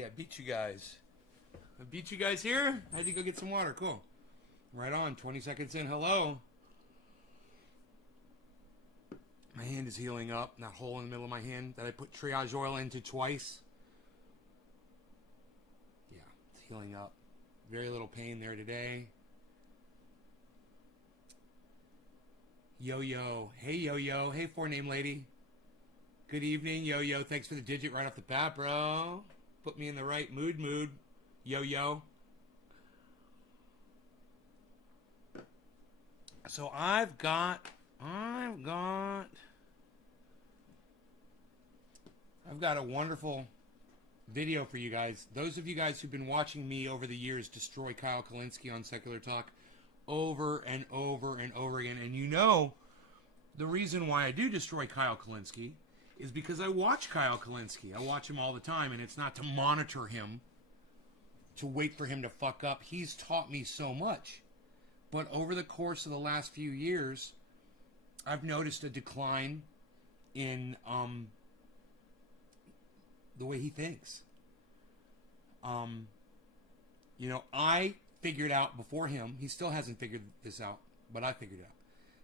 Hey, I beat you guys. I beat you guys here? I had to go get some water. Cool. Right on. 20 seconds in. Hello. My hand is healing up. That hole in the middle of my hand that I put triage oil into twice. Yeah, it's healing up. Very little pain there today. Yo-Yo. Hey, Yo-Yo. Hey, four-name lady. Good evening, Yo-Yo. Thanks for the digit right off the bat, bro. Put me in the right mood. Yo-Yo. So I've got a wonderful video for you guys. Those of you guys who've been watching me over the years destroy Kyle Kalinske on Secular Talk over and over and over again. And you know the reason why I do destroy Kyle Kalinske is because I watch Kyle Kalinske. I watch him all the time, and it's not to monitor him, to wait for him to fuck up. He's taught me so much. But over the course of the last few years, I've noticed a decline in the way he thinks. I figured out before him, he still hasn't figured this out, but I figured it out,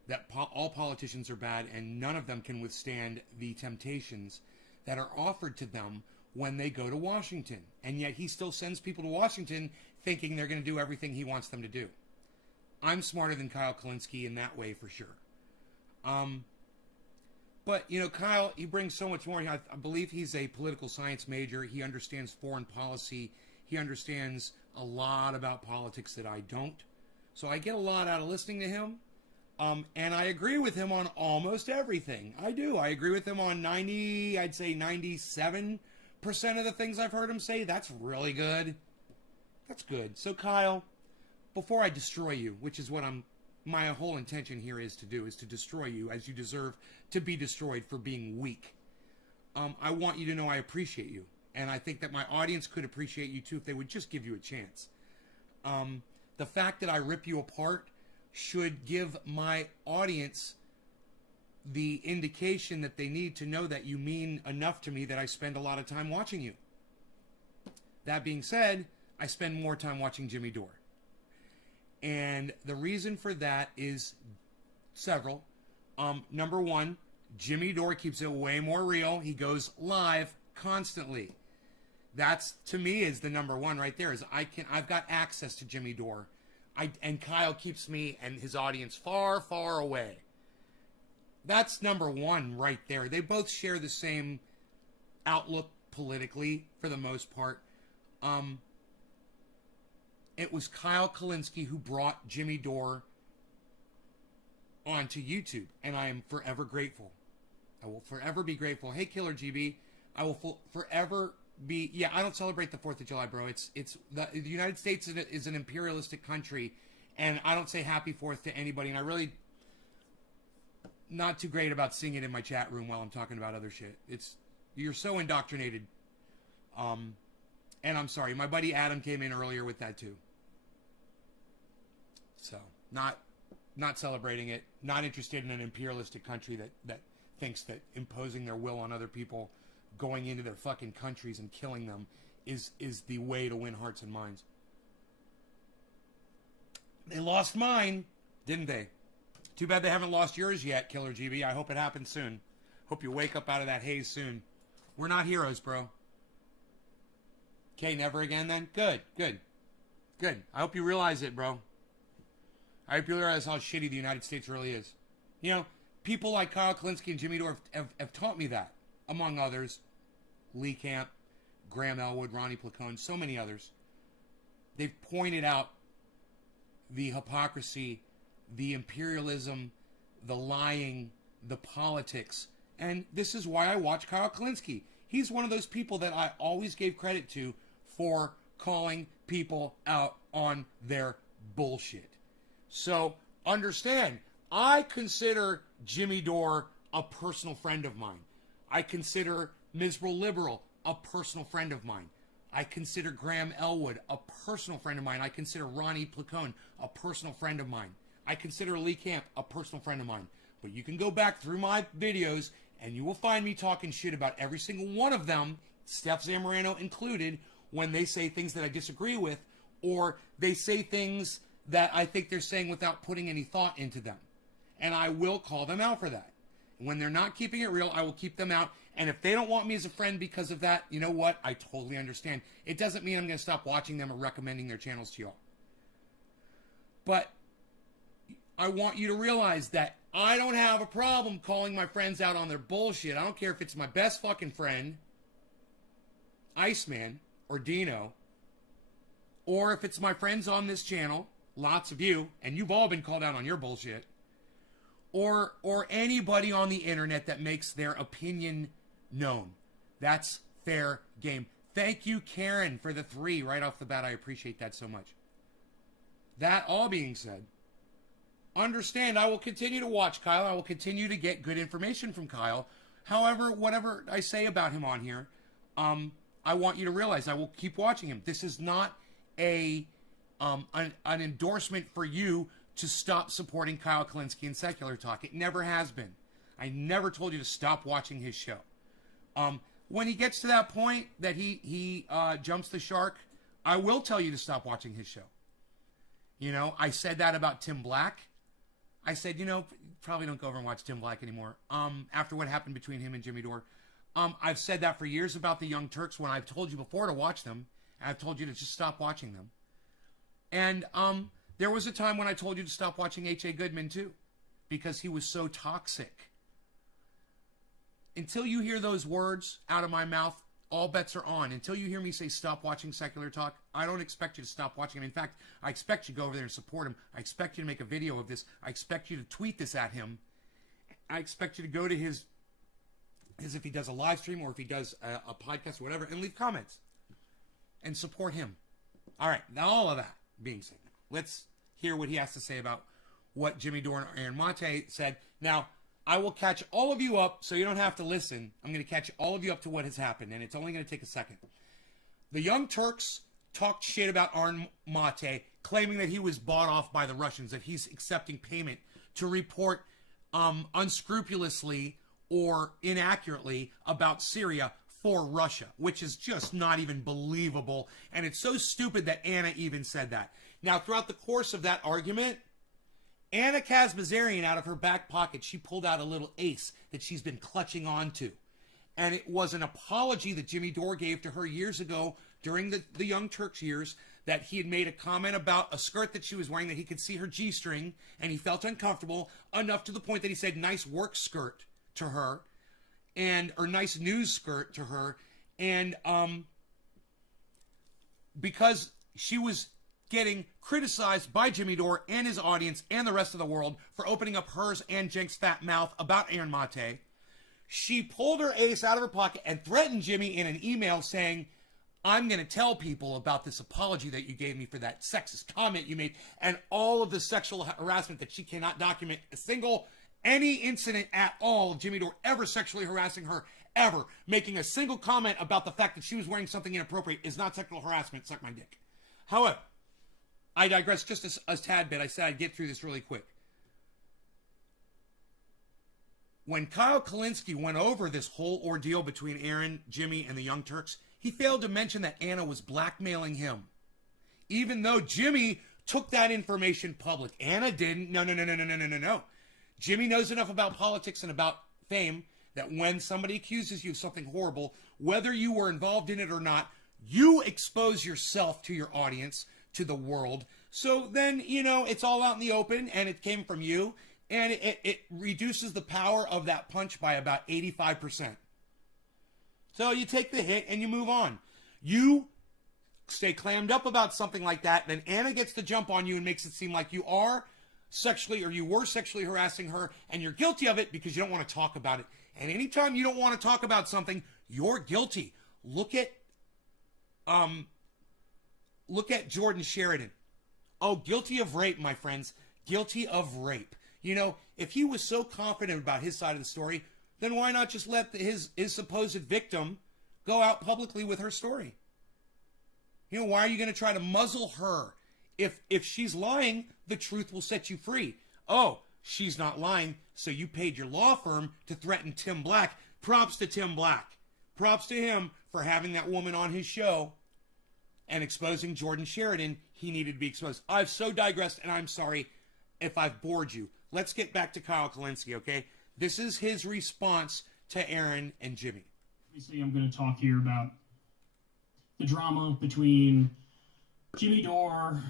that all politicians are bad and none of them can withstand the temptations that are offered to them when they go to Washington. And yet he still sends people to Washington thinking they're going to do everything he wants them to do. I'm smarter than Kyle Kalinske in that way for sure. But, Kyle, he brings so much more. I believe he's a political science major. He understands foreign policy. He understands a lot about politics that I don't. So I get a lot out of listening to him. And I agree with him on almost everything. I do. I agree with him on 97% of the things I've heard him say. That's really good. That's good. So, Kyle, before I destroy you, which is what my whole intention here is to do, is to destroy you as you deserve to be destroyed for being weak. I want you to know I appreciate you. And I think that my audience could appreciate you too if they would just give you a chance. The fact that I rip you apart should give my audience the indication that they need to know that you mean enough to me that I spend a lot of time watching you. That being said, I spend more time watching Jimmy Dore. And the reason for that is several. Number one, Jimmy Dore keeps it way more real. He goes live constantly. That's, to me, is the number one right there. I've got access to Jimmy Dore. And Kyle keeps me and his audience far, far away. That's number one right there. They both share the same outlook politically, for the most part. It was Kyle Kalinske who brought Jimmy Dore onto YouTube, and I am forever grateful. I will forever be grateful. Hey, Killer GB, I will forever be. Yeah, I don't celebrate the 4th of July, bro. It's the United States is an imperialistic country, and I don't say Happy 4th to anybody. And I really not too great about seeing it in my chat room while I'm talking about other shit. You're so indoctrinated. And I'm sorry, my buddy Adam came in earlier with that too. So, not celebrating it, not interested in an imperialistic country that thinks that imposing their will on other people, going into their fucking countries and killing them is the way to win hearts and minds. They lost mine, didn't they? Too bad they haven't lost yours yet, Killer GB. I hope it happens soon. Hope you wake up out of that haze soon. We're not heroes, bro. Okay, never again then? Good. I hope you realize it, bro. I hope you realize how shitty the United States really is. People like Kyle Kalinske and Jimmy Dore have taught me that, among others. Lee Camp, Graham Elwood, Ronnie Placone, so many others. They've pointed out the hypocrisy, the imperialism, the lying, the politics. And this is why I watch Kyle Kalinske. He's one of those people that I always gave credit to for calling people out on their bullshit. So, understand, I consider Jimmy Dore a personal friend of mine. I consider Miserable Liberal a personal friend of mine. I consider Graham Elwood a personal friend of mine. I consider Ronnie Placone a personal friend of mine. I consider Lee Camp a personal friend of mine. But you can go back through my videos and you will find me talking shit about every single one of them, Steph Zamorano included, when they say things that I disagree with, or they say things that I think they're saying without putting any thought into them. And I will call them out for that. When they're not keeping it real, I will keep them out. And if they don't want me as a friend because of that, you know what? I totally understand. It doesn't mean I'm going to stop watching them or recommending their channels to y'all. But I want you to realize that I don't have a problem calling my friends out on their bullshit. I don't care if it's my best fucking friend, Iceman, or Dino, or if it's my friends on this channel, lots of you, and you've all been called out on your bullshit, or anybody on the internet that makes their opinion known. That's fair game. Thank you, Karen, for the 3 right off the bat. I appreciate that so much. That all being said, understand I will continue to watch Kyle. I will continue to get good information from Kyle. However, whatever I say about him on here, I want you to realize I will keep watching him. This is not an endorsement for you to stop supporting Kyle Kalinske and Secular Talk. It never has been. I never told you to stop watching his show. When he gets to that point that he jumps the shark, I will tell you to stop watching his show. You know, I said that about Tim Black. I said, you know, probably don't go over and watch Tim Black anymore. After what happened between him and Jimmy Dore. I've said that for years about the Young Turks when I've told you before to watch them. And I've told you to just stop watching them. And there was a time when I told you to stop watching H.A. Goodman too. Because he was so toxic. Until you hear those words out of my mouth, all bets are on. Until you hear me say stop watching Secular Talk, I don't expect you to stop watching him. In fact, I expect you to go over there and support him. I expect you to make a video of this. I expect you to tweet this at him. I expect you to go to his if he does a live stream or if he does a podcast or whatever, and leave comments. And support him. All right, now all of that being said, let's hear what he has to say about what Jimmy Dore and Aaron Mate said. Now, I will catch all of you up so you don't have to listen. I'm going to catch all of you up to what has happened, and it's only going to take a second. The Young Turks talked shit about Aaron Mate, claiming that he was bought off by the Russians, that he's accepting payment to report unscrupulously or inaccurately about Syria for Russia, which is just not even believable. And it's so stupid that Anna even said that. Now, throughout the course of that argument, Anna Kazmazarian, out of her back pocket, she pulled out a little ace that she's been clutching onto. And it was an apology that Jimmy Dore gave to her years ago during the Young Turks years, that he had made a comment about a skirt that she was wearing, that he could see her G-string, and he felt uncomfortable enough to the point that he said nice work skirt to her, or nice news skirt to her. And because she was getting criticized by Jimmy Dore and his audience and the rest of the world for opening up hers and Jenk's fat mouth about Aaron Mate, she pulled her ace out of her pocket and threatened Jimmy in an email saying, I'm going to tell people about this apology that you gave me for that sexist comment you made and all of the sexual harassment that she cannot document any incident at all of Jimmy Dore ever sexually harassing her, ever. Making a single comment about the fact that she was wearing something inappropriate is not sexual harassment. Suck my dick. However, I digress just a tad bit. I said I'd get through this really quick. When Kyle Kalinske went over this whole ordeal between Aaron, Jimmy, and the Young Turks, he failed to mention that Anna was blackmailing him. Even though Jimmy took that information public. Anna didn't. No. Jimmy knows enough about politics and about fame that when somebody accuses you of something horrible, whether you were involved in it or not, you expose yourself to your audience, to the world. So then, it's all out in the open, and it came from you, and it reduces the power of that punch by about 85%. So you take the hit and you move on. You stay clammed up about something like that, then Anna gets to jump on you and makes it seem like you were sexually harassing her, and you're guilty of it because you don't want to talk about it. And anytime you don't want to talk about something, you're guilty. Look at Jordan Sheridan. Oh, guilty of rape, my friends. Guilty of rape. If he was so confident about his side of the story, then why not just let his supposed victim go out publicly with her story? Why are you going to try to muzzle her? If she's lying, the truth will set you free. Oh, she's not lying, so you paid your law firm to threaten Tim Black. Props to Tim Black. Props to him for having that woman on his show. and exposing Jordan Sheridan, he needed to be exposed. I've so digressed, and I'm sorry if I've bored you. Let's get back to Kyle Kalinske, okay? This is his response to Aaron and Jimmy. Obviously, I'm going to talk here about the drama between Jimmy Dore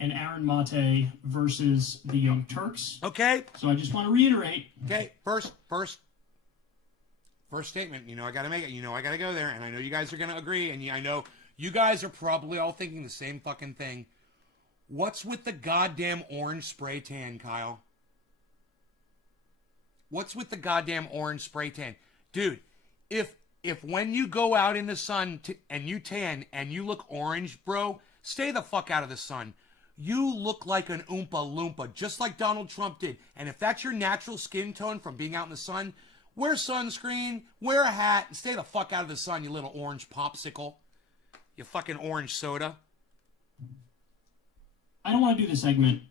and Aaron Mate versus the Young Turks. Okay. So I just want to reiterate. Okay, first statement. You know I got to make it. You know I got to go there, and I know you guys are going to agree, and I know you guys are probably all thinking the same fucking thing. What's with the goddamn orange spray tan, Kyle? What's with the goddamn orange spray tan? Dude, if when you go out in the sun and you tan and you look orange, bro, stay the fuck out of the sun. You look like an Oompa Loompa, just like Donald Trump did. And if that's your natural skin tone from being out in the sun, wear sunscreen, wear a hat, and stay the fuck out of the sun, you little orange popsicle. You fucking orange soda. I don't want to do the segment.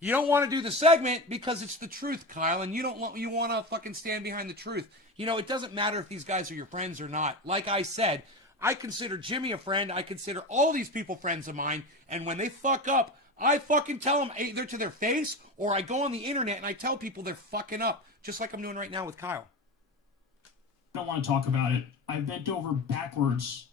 You don't want to do the segment because it's the truth, Kyle, and you want to fucking stand behind the truth. You know, it doesn't matter if these guys are your friends or not. Like I said, I consider Jimmy a friend. I consider all these people friends of mine. And when they fuck up, I fucking tell them either to their face or I go on the internet and I tell people they're fucking up. Just like I'm doing right now with Kyle. I don't want to talk about it. I bent over backwards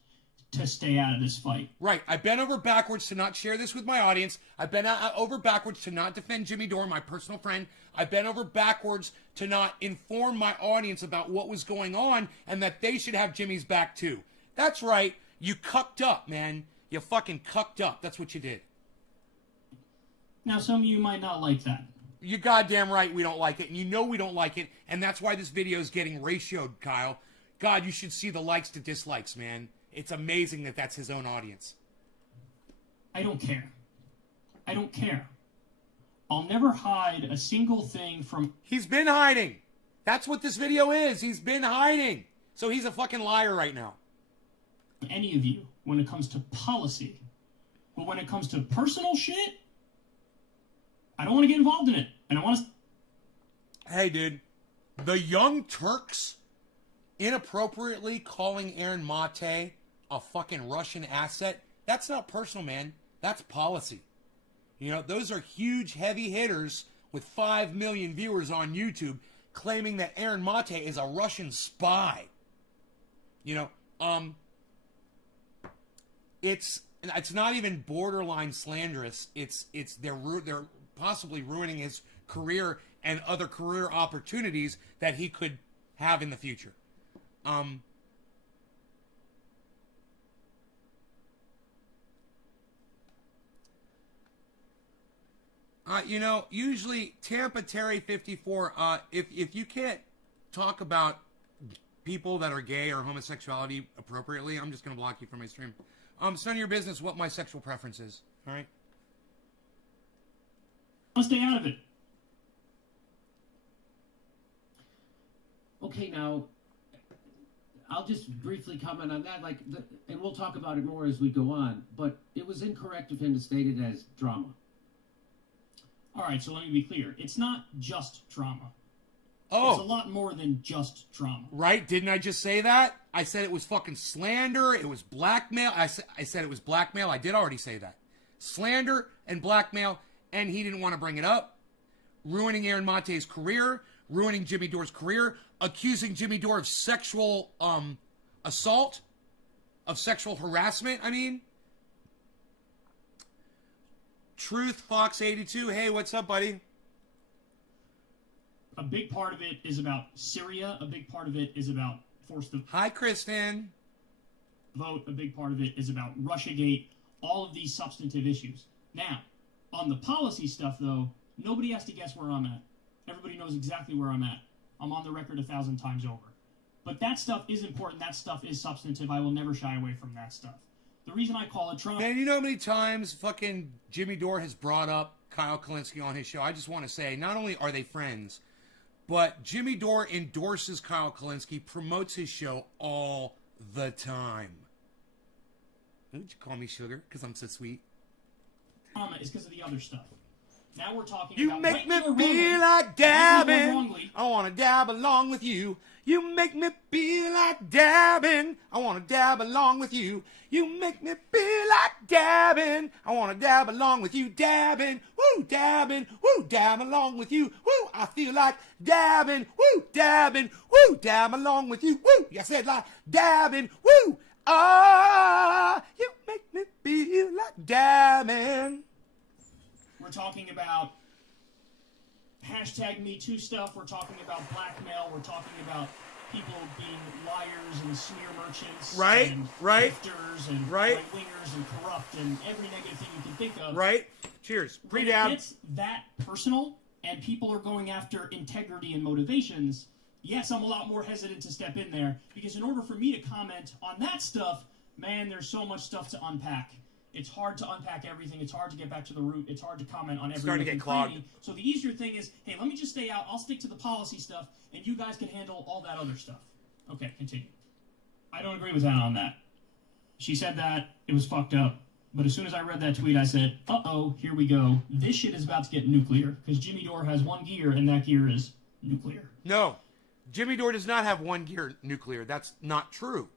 to stay out of this fight. Right. I bent over backwards to not share this with my audience. I bent over backwards to not defend Jimmy Dore, my personal friend. I bent over backwards to not inform my audience about what was going on and that they should have Jimmy's back too. That's right. You cucked up, man. You fucking cucked up. That's what you did. Now, some of you might not like that. You're goddamn right we don't like it, and you know we don't like it, and that's why this video is getting ratioed, Kyle. God, you should see the likes to dislikes, man. It's amazing that that's his own audience. I don't care. I don't care. I'll never hide a single thing from... He's been hiding. That's what this video is. He's been hiding. So he's a fucking liar right now. Any of you when it comes to policy. But when it comes to personal shit, I don't want to get involved in it. And I want to... Hey, dude. The Young Turks inappropriately calling Aaron Mate a fucking Russian asset, that's not personal, man. That's policy. You know, those are huge, heavy hitters with 5 million viewers on YouTube claiming that Aaron Mate is a Russian spy. You know, it's not even borderline slanderous. They're possibly ruining his career and other career opportunities that he could have in the future. You know, usually Tampa Terry 54. If you can't talk about people that are gay or homosexuality appropriately, I'm just gonna block you from my stream. It's none of your business what my sexual preference is. All right. I'll stay out of it. Okay, now I'll just briefly comment on that, and we'll talk about it more as we go on. But it was incorrect of him to state it as drama. All right, so let me be clear. It's not just drama. Oh. It's a lot more than just drama. Right? Didn't I just say that? I said it was fucking slander. It was blackmail. I said it was blackmail. I did already say that. Slander and blackmail, and he didn't want to bring it up. Ruining Aaron Mate's career, ruining Jimmy Dore's career, accusing Jimmy Dore of sexual assault, of sexual harassment, I mean. Truth Fox 82. Hey, what's up, buddy? A big part of it is about Syria. A big part of it is about forced Hi, Kristen. vote. A big part of it is about Russiagate. All of these substantive issues. Now, on the policy stuff, though, nobody has to guess where I'm at. Everybody knows exactly where I'm at. I'm on the record 1,000 times over. But that stuff is important. That stuff is substantive. I will never shy away from that stuff. The reason I call it Trump... Man, you know how many times fucking Jimmy Dore has brought up Kyle Kalinske on his show? I just want to say, not only are they friends, but Jimmy Dore endorses Kyle Kalinske, promotes his show all the time. Would you call me sugar? Because I'm so sweet. Is because of the other stuff. Now we're talking you about... make me feel like dabbing. I want to dab along with you. You make me feel like dabbing. I want to dab along with you. You make me feel like dabbing. I want to dab along with you. Dabbing, woo, dab along with you. Woo, I feel like dabbing, woo, dab along with you. Woo, I said like dabbing, woo. Ah, you make me feel like dabbing. We're talking about hashtag Me Too stuff. We're talking about blackmail. We're talking about people being liars and smear merchants. Right, and right, grifters and right. right-wingers and corrupt and every negative thing you can think of. Right. Cheers. When it gets that personal and people are going after integrity and motivations, yes, I'm a lot more hesitant to step in there because in order for me to comment on that stuff, man, there's so much stuff to unpack. It's hard to unpack everything. It's hard to get back to the root. It's hard to comment on everything. Starting to get clogged. So the easier thing is, hey, let me just stay out. I'll stick to the policy stuff, and you guys can handle all that other stuff. Okay, continue. I don't agree with Anna on that. She said that. It was fucked up. But as soon as I read that tweet, I said, uh-oh, here we go. This shit is about to get nuclear. Because Jimmy Dore has one gear, and that gear is nuclear. No. Jimmy Dore does not have one gear nuclear. That's not true.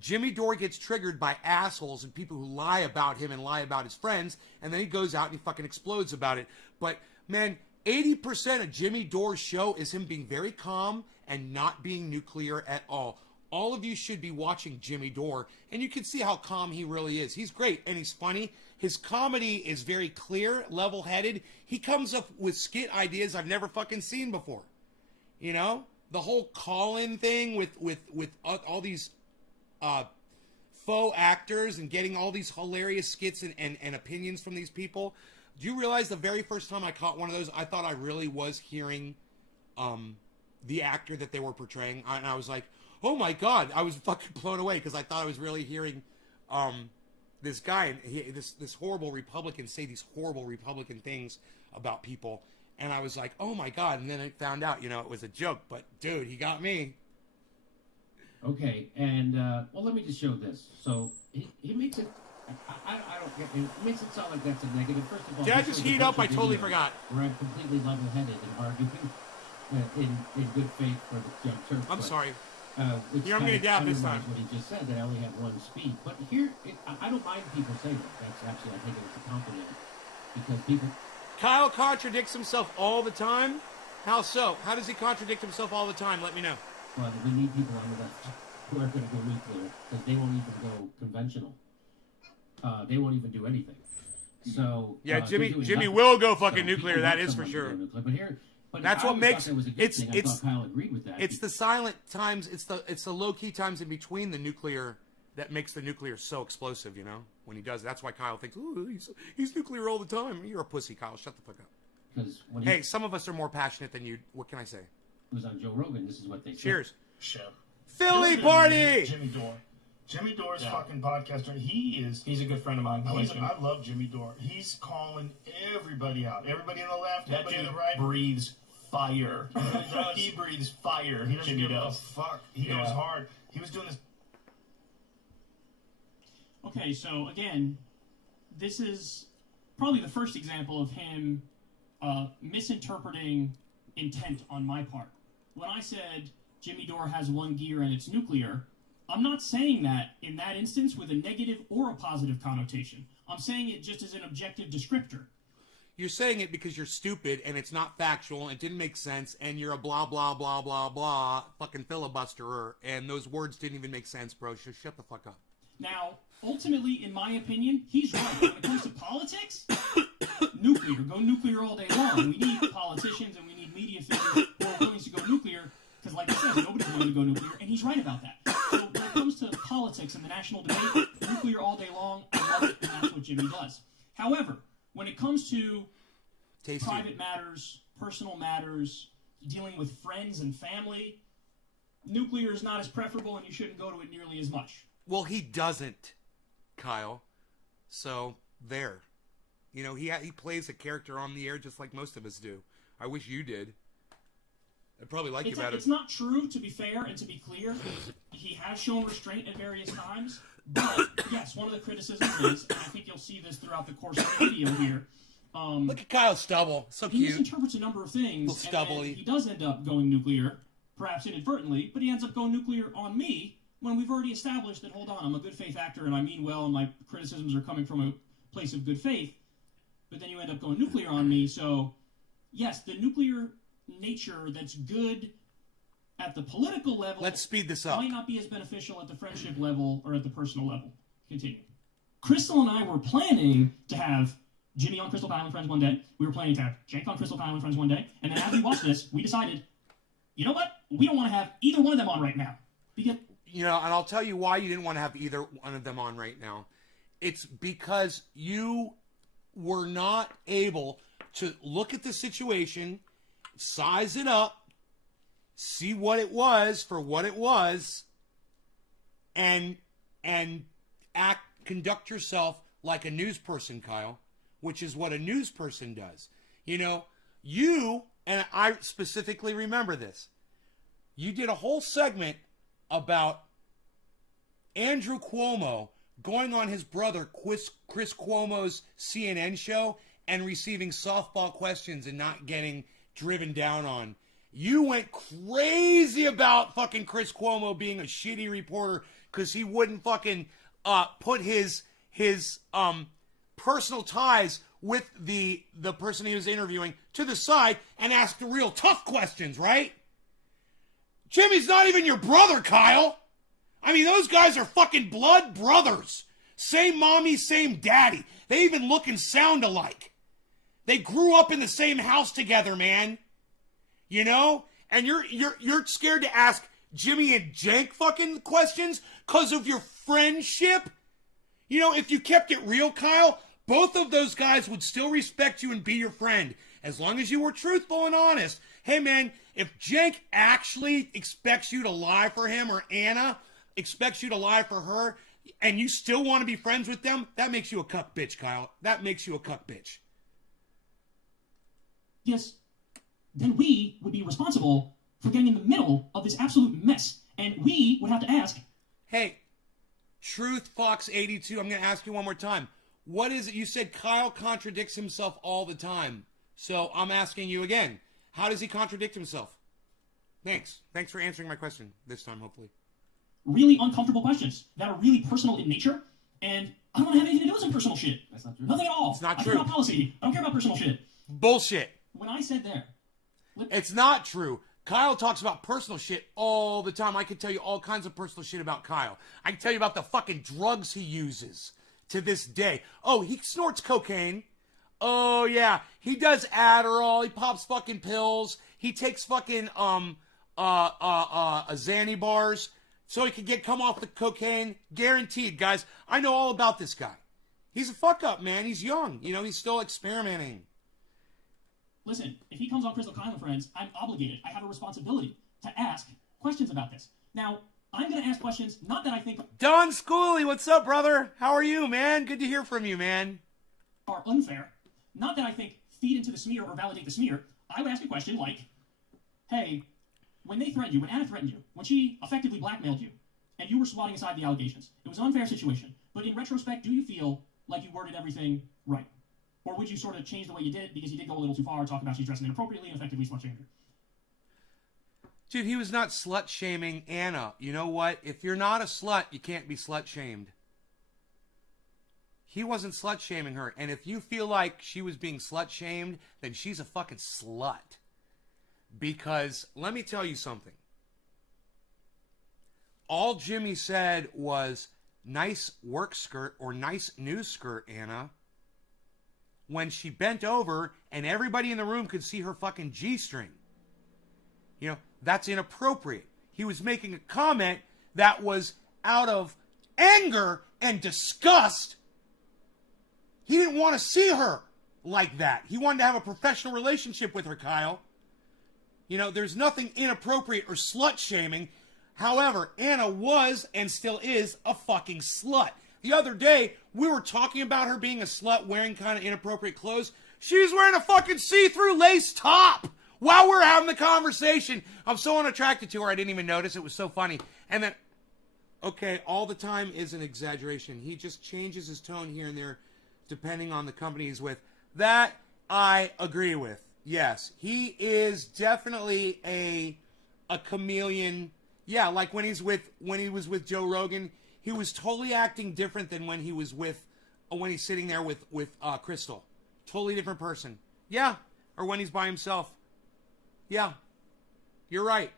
Jimmy Dore gets triggered by assholes and people who lie about him and lie about his friends, and then he goes out and he fucking explodes about it. But, man, 80% of Jimmy Dore's show is him being very calm and not being nuclear at all. All of you should be watching Jimmy Dore, and you can see how calm he really is. He's great, and he's funny. His comedy is very clear, level-headed. He comes up with skit ideas I've never fucking seen before. You know? The whole call-in thing with all these faux actors and getting all these hilarious skits and opinions from these people. Do you realize the very first time I caught one of those, I thought I really was hearing the actor that they were portraying, and I was like, oh my god, I was fucking blown away because I thought I was really hearing this guy, this horrible Republican say these horrible Republican things about people, and I was like, oh my god, and then I found out, it was a joke, but dude, he got me. Okay, and well, let me just show this. So he makes it. I don't get it. Makes it sound like that's a negative. First of all, did I just heat up? I totally forgot. Where I'm completely level-headed and arguing in good faith for the young church. I'm sorry. Which I'm going to dab this time. What he just said, that I only have one speed. But here, I don't mind people saying that. That's actually, I think it's a compliment because people. Kyle contradicts himself all the time. How so? How does he contradict himself all the time? Let me know. Well, we need people on the left who are going to go nuclear because they won't even go conventional. They won't even do anything. So yeah, Jimmy will go fucking nuclear. That is for sure. But that's what makes it's. I thought Kyle agreed with that. It's the silent times. It's the low key times in between the nuclear that makes the nuclear so explosive. When he does. That's why Kyle thinks, ooh, he's nuclear all the time. You're a pussy, Kyle. Shut the fuck up. Hey, some of us are more passionate than you. What can I say? Was on Joe Rogan. This is what they said. Cheers. Show. Philly party. Jimmy Dore. Jimmy Dore's fucking podcaster. He's a good friend of mine. I love Jimmy Dore. He's calling everybody out. Everybody on the left, everybody on the right. Breathes fire. He breathes fire. He doesn't give a fuck. He goes hard. He was doing this. Okay, so again, this is probably the first example of him misinterpreting intent on my part. When I said Jimmy Dore has one gear and it's nuclear, I'm not saying that in that instance with a negative or a positive connotation. I'm saying it just as an objective descriptor. You're saying it because you're stupid and it's not factual and it didn't make sense and you're a blah, blah, blah, blah, blah fucking filibusterer and those words didn't even make sense, bro. Just shut the fuck up. Now, ultimately, in my opinion, he's right. When it comes to politics, nuclear. Go nuclear all day long. We need politicians and we need media figures who are willing to go nuclear because, like I said, nobody's willing to go nuclear, and he's right about that. So when it comes to politics and the national debate, nuclear all day long, I love it, and that's what Jimmy does. However, when it comes to private matters, personal matters, dealing with friends and family, nuclear is not as preferable, and you shouldn't go to it nearly as much. Well, he doesn't, Kyle. So, there. He plays a character on the air just like most of us do. I wish you did. I'd probably like you better. It's not true, to be fair and to be clear. He has shown restraint at various times. But, yes, one of the criticisms is, and I think you'll see this throughout the course of the video here. Look at Kyle's stubble. So cute. He misinterprets a number of things, and then he does end up going nuclear. perhaps inadvertently, but he ends up going nuclear on me when we've already established that, hold on, I'm a good faith actor and I mean well and my criticisms are coming from a place of good faith, but then you end up going nuclear on me. So, yes, the nuclear nature that's good at the political level, let's speed this up, might not be as beneficial at the friendship level or at the personal level. Continue. Crystal and I were planning to have Jimmy on Crystal Kyle and Friends one day. We were planning to have Jake on Crystal Kyle and Friends one day. And then after we watched this, we decided, you know what? We don't want to have either one of them on right now. Because and I'll tell you why you didn't want to have either one of them on right now. It's because you were not able to look at the situation, size it up, see what it was for what it was, and conduct yourself like a news person, Kyle, which is what a news person does. You, and I specifically remember this, you did a whole segment about Andrew Cuomo going on his brother Chris Cuomo's CNN show and receiving softball questions and not getting driven down on. You went crazy about fucking Chris Cuomo being a shitty reporter because he wouldn't fucking put his personal ties with the person he was interviewing to the side and ask the real tough questions, right? Jimmy's not even your brother, Kyle. I mean, those guys are fucking blood brothers. Same mommy, same daddy. They even look and sound alike. They grew up in the same house together, man. And you're scared to ask Jimmy and Jake fucking questions because of your friendship? If you kept it real, Kyle, both of those guys would still respect you and be your friend as long as you were truthful and honest. Hey, man, if Jake actually expects you to lie for him or Anna expects you to lie for her and you still want to be friends with them, that makes you a cuck bitch, Kyle. That makes you a cuck bitch. yes, then we would be responsible for getting in the middle of this absolute mess. And we would have to ask, hey, Truth Fox 82, I'm going to ask you one more time. What is it? You said Kyle contradicts himself all the time. So I'm asking you again. How does he contradict himself? Thanks. Thanks for answering my question this time, hopefully. really uncomfortable questions that are really personal in nature, and I don't want to have anything to do with some personal shit. That's not true. Nothing at all. It's not I true. care about policy. I don't care about personal shit. Bullshit. When I said there, It's not true. Kyle talks about personal shit all the time. I can tell you all kinds of personal shit about Kyle. I can tell you about the fucking drugs he uses to this day. Oh, he snorts cocaine. Oh, yeah. He does Adderall. He pops fucking pills. He takes fucking Xanny bars so he can come off the cocaine. Guaranteed, guys. I know all about this guy. He's a fuck up, man. He's young. He's still experimenting. listen, if he comes on Crystal Kyle and Friends, I'm obligated. I have a responsibility to ask questions about this. Now, I'm going to ask questions, not that I think Don Schooley, what's up, brother? How are you, man? Good to hear from you, man. are unfair, not that I think feed into the smear or validate the smear. I would ask a question like, hey, when they threatened you, when Anna threatened you, when she effectively blackmailed you, and you were swatting aside the allegations, it was an unfair situation. But in retrospect, do you feel like you worded everything right? Or would you sort of change the way you did it because you did go a little too far, talk about she's dressing inappropriately and effectively slut-shamed her? Dude, he was not slut-shaming Anna. You know what? If you're not a slut, you can't be slut-shamed. He wasn't slut-shaming her. And if you feel like she was being slut-shamed, then she's a fucking slut. Because, let me tell you something. All Jimmy said was, nice work skirt or nice news skirt, Anna. When she bent over and everybody in the room could see her fucking G-string. That's inappropriate. He was making a comment that was out of anger and disgust. He didn't want to see her like that. He wanted to have a professional relationship with her, Kyle. There's nothing inappropriate or slut-shaming. However, Anna was and still is a fucking slut. The other day, we were talking about her being a slut, wearing kind of inappropriate clothes. She was wearing a fucking see-through lace top while we're having the conversation. I'm so unattracted to her, I didn't even notice. It was so funny. And then, okay, all the time is an exaggeration. He just changes his tone here and there depending on the company he's with. That I agree with. Yes, he is definitely a a chameleon. Yeah, like when he was with Joe Rogan, he was totally acting different than when he's sitting there with Crystal. Totally different person. Yeah, or when he's by himself. Yeah, you're right.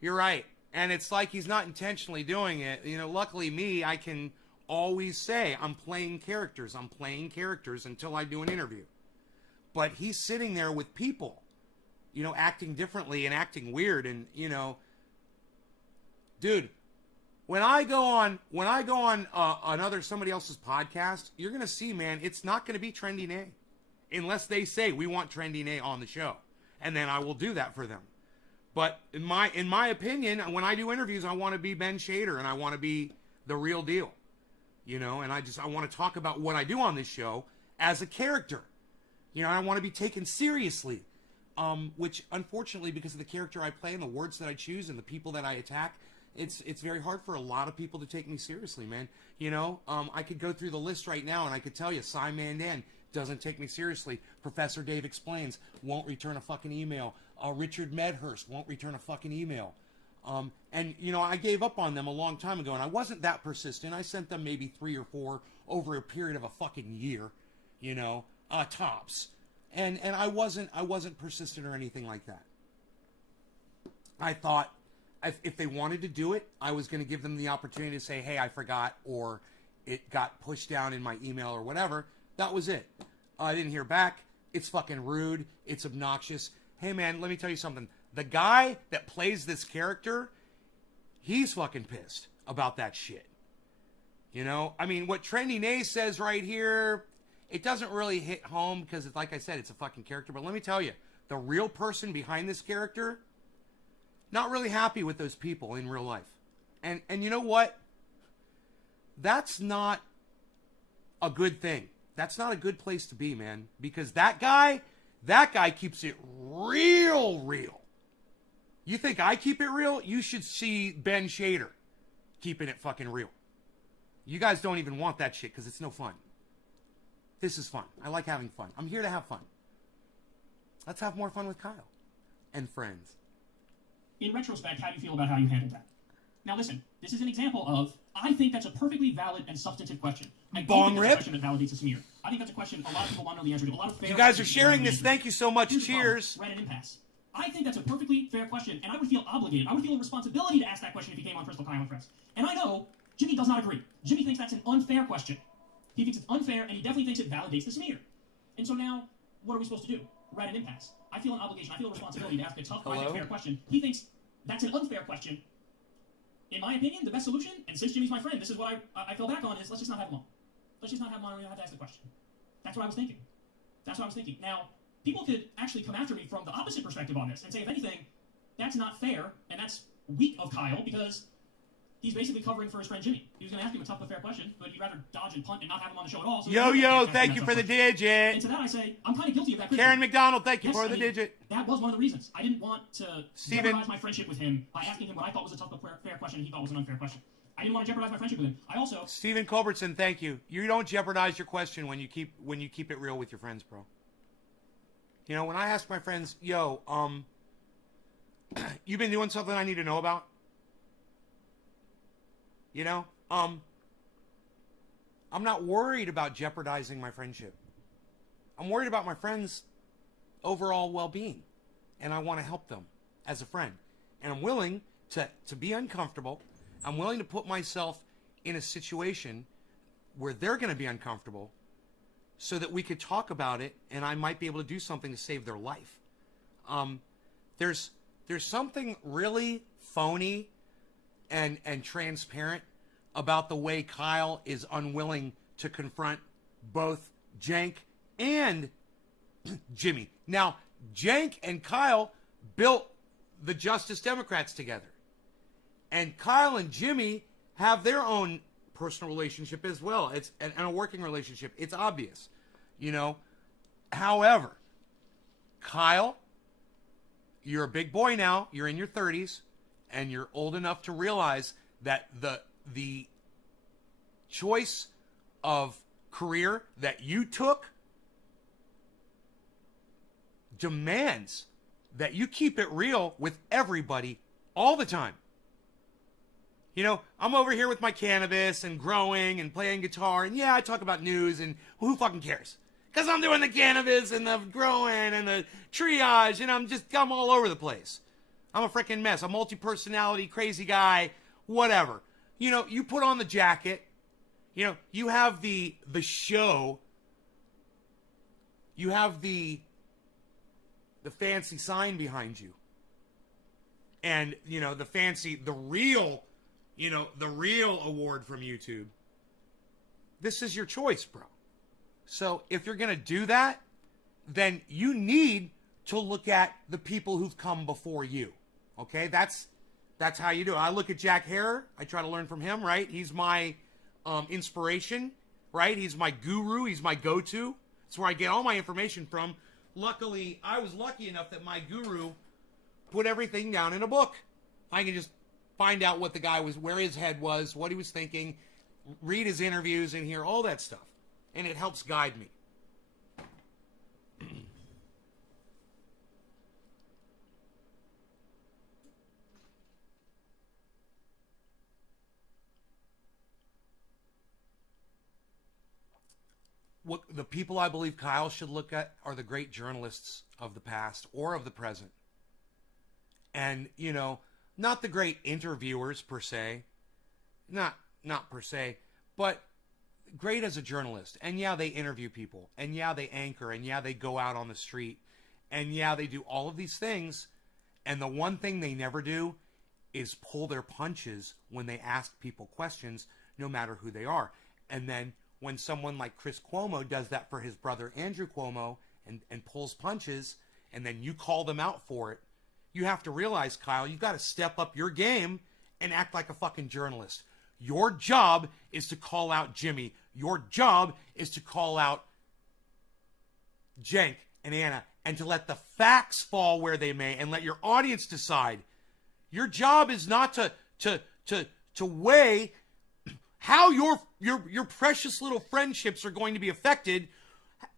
You're right. And it's like he's not intentionally doing it. You know, luckily me, I can always say I'm playing characters. I'm playing characters until I do an interview. But he's sitting there with people, you know, acting differently and acting weird. And, you know, dude, when I go on somebody else's podcast, you're going to see, man, it's not going to be Trendy Nay. Unless they say we want Trendy Nay on the show. And then I will do that for them. But in my opinion, when I do interviews, I want to be Ben Shader and I want to be the real deal. You know, and I want to talk about what I do on this show as a character. You know, I want to be taken seriously. Which unfortunately, because of the character I play and the words that I choose and the people that I attack, it's very hard for a lot of people to take me seriously, man. You know, I could go through the list right now and I could tell you, Cy Mandan doesn't take me seriously. Professor Dave Explains won't return a fucking email. Richard Medhurst won't return a fucking email. And, you know, I gave up on them a long time ago, and I wasn't that persistent. I sent them maybe 3 or 4 over a period of a fucking year, you know, tops. And I wasn't persistent or anything like that. I thought if they wanted to do it, I was going to give them the opportunity to say, hey, I forgot, or it got pushed down in my email or whatever. That was it. I didn't hear back. It's fucking rude. It's obnoxious. Hey, man, let me tell you something. The guy that plays this character, he's fucking pissed about that shit. You know? I mean, what Trendy Nay says right here, it doesn't really hit home because, it's, like I said, it's a fucking character. But let me tell you, the real person behind this character, not really happy with those people in real life. And you know what? That's not a good thing. That's not a good place to be, man. Because that guy keeps it real. You think I keep it real? You should see Ben Shader keeping it fucking real. You guys don't even want that shit because it's no fun. This is fun. I like having fun. I'm here to have fun. Let's have more fun with Kyle and friends. In retrospect, how do you feel about how you handled that? Now listen, this is an example of, I think that's a perfectly valid and substantive question. I don't think that's a question that validates a smear. I think that's a question a lot of people want to know the answer to. A lot of fair you guys are sharing this. Thank you so much. Cheers. Reddit impasse. I think that's a perfectly fair question, and I would feel obligated. I would feel a responsibility to ask that question if he came on Crystal Kyle and Friends. And I know Jimmy does not agree. Jimmy thinks that's an unfair question. He thinks it's unfair, and he definitely thinks it validates the smear. And so now, what are we supposed to do? Reddit impasse. I feel an obligation. I feel a responsibility to ask a tough, fair question. He thinks that's an unfair question. In my opinion, the best solution, and since Jimmy's my friend, this is what I fell back on, is let's just not have him on. Let's just not have him on, and we don't have to ask the question. That's what I was thinking. Now, people could actually come after me from the opposite perspective on this and say, if anything, that's not fair, and that's weak of Kyle, because he's basically covering for his friend Jimmy. He was going to ask him a tough but fair question, but he'd rather dodge and punt and not have him on the show at all. So Yo, thank you for the digit. And to that I say, I'm kind of guilty of that. Karen McDonald, thank you for the digit. That was one of the reasons. I didn't want to jeopardize my friendship with him by asking him what I thought was a tough but fair question and he thought was an unfair question. I didn't want to jeopardize my friendship with him. I also... Stephen Culbertson, thank you. You don't jeopardize your question when you keep it real with your friends, bro. You know, when I ask my friends, yo, you been doing something I need to know about? You know, I'm not worried about jeopardizing my friendship. I'm worried about my friends' overall well-being, and I want to help them as a friend. And I'm willing to be uncomfortable. I'm willing to put myself in a situation where they're going to be uncomfortable so that we could talk about it, and I might be able to do something to save their life. There's something really phony and transparent about the way Kyle is unwilling to confront both Jank and Jimmy. Now, Jank and Kyle built the Justice Democrats together. And Kyle and Jimmy have their own personal relationship as well. It's and a working relationship. It's obvious, you know. However, Kyle, you're a big boy now. You're in your 30s. And you're old enough to realize that the choice of career that you took demands that you keep it real with everybody all the time. You know, I'm over here with my cannabis and growing and playing guitar, and yeah, I talk about news, and who fucking cares? Because I'm doing the cannabis and the growing and the triage, and I'm all over the place. I'm a freaking mess, a multi-personality, crazy guy, whatever. You know, you put on the jacket, you know, you have the show, you have the fancy sign behind you. And, you know, the real award from YouTube. This is your choice, bro. So if you're going to do that, then you need to look at the people who've come before you. Okay? That's how you do it. I look at Jack Harrer. I try to learn from him, right? He's my inspiration, right? He's my guru. He's my go-to. It's where I get all my information from. Luckily, I was lucky enough that my guru put everything down in a book. I can just find out what the guy was, where his head was, what he was thinking, read his interviews, and hear all that stuff. And it helps guide me. What the people I believe Kyle should look at are the great journalists of the past or of the present. And, you know, not the great interviewers per se, not per se, but great as a journalist. And yeah, they interview people, and yeah, they anchor, and yeah, they go out on the street, and yeah, they do all of these things. And the one thing they never do is pull their punches when they ask people questions, no matter who they are. And then when someone like Chris Cuomo does that for his brother Andrew Cuomo and pulls punches, and then you call them out for it, you have to realize, Kyle, you've got to step up your game and act like a fucking journalist. Your job is to call out Jimmy. Your job is to call out Cenk and Anna, and to let the facts fall where they may and let your audience decide. Your job is not to weigh how your precious little friendships are going to be affected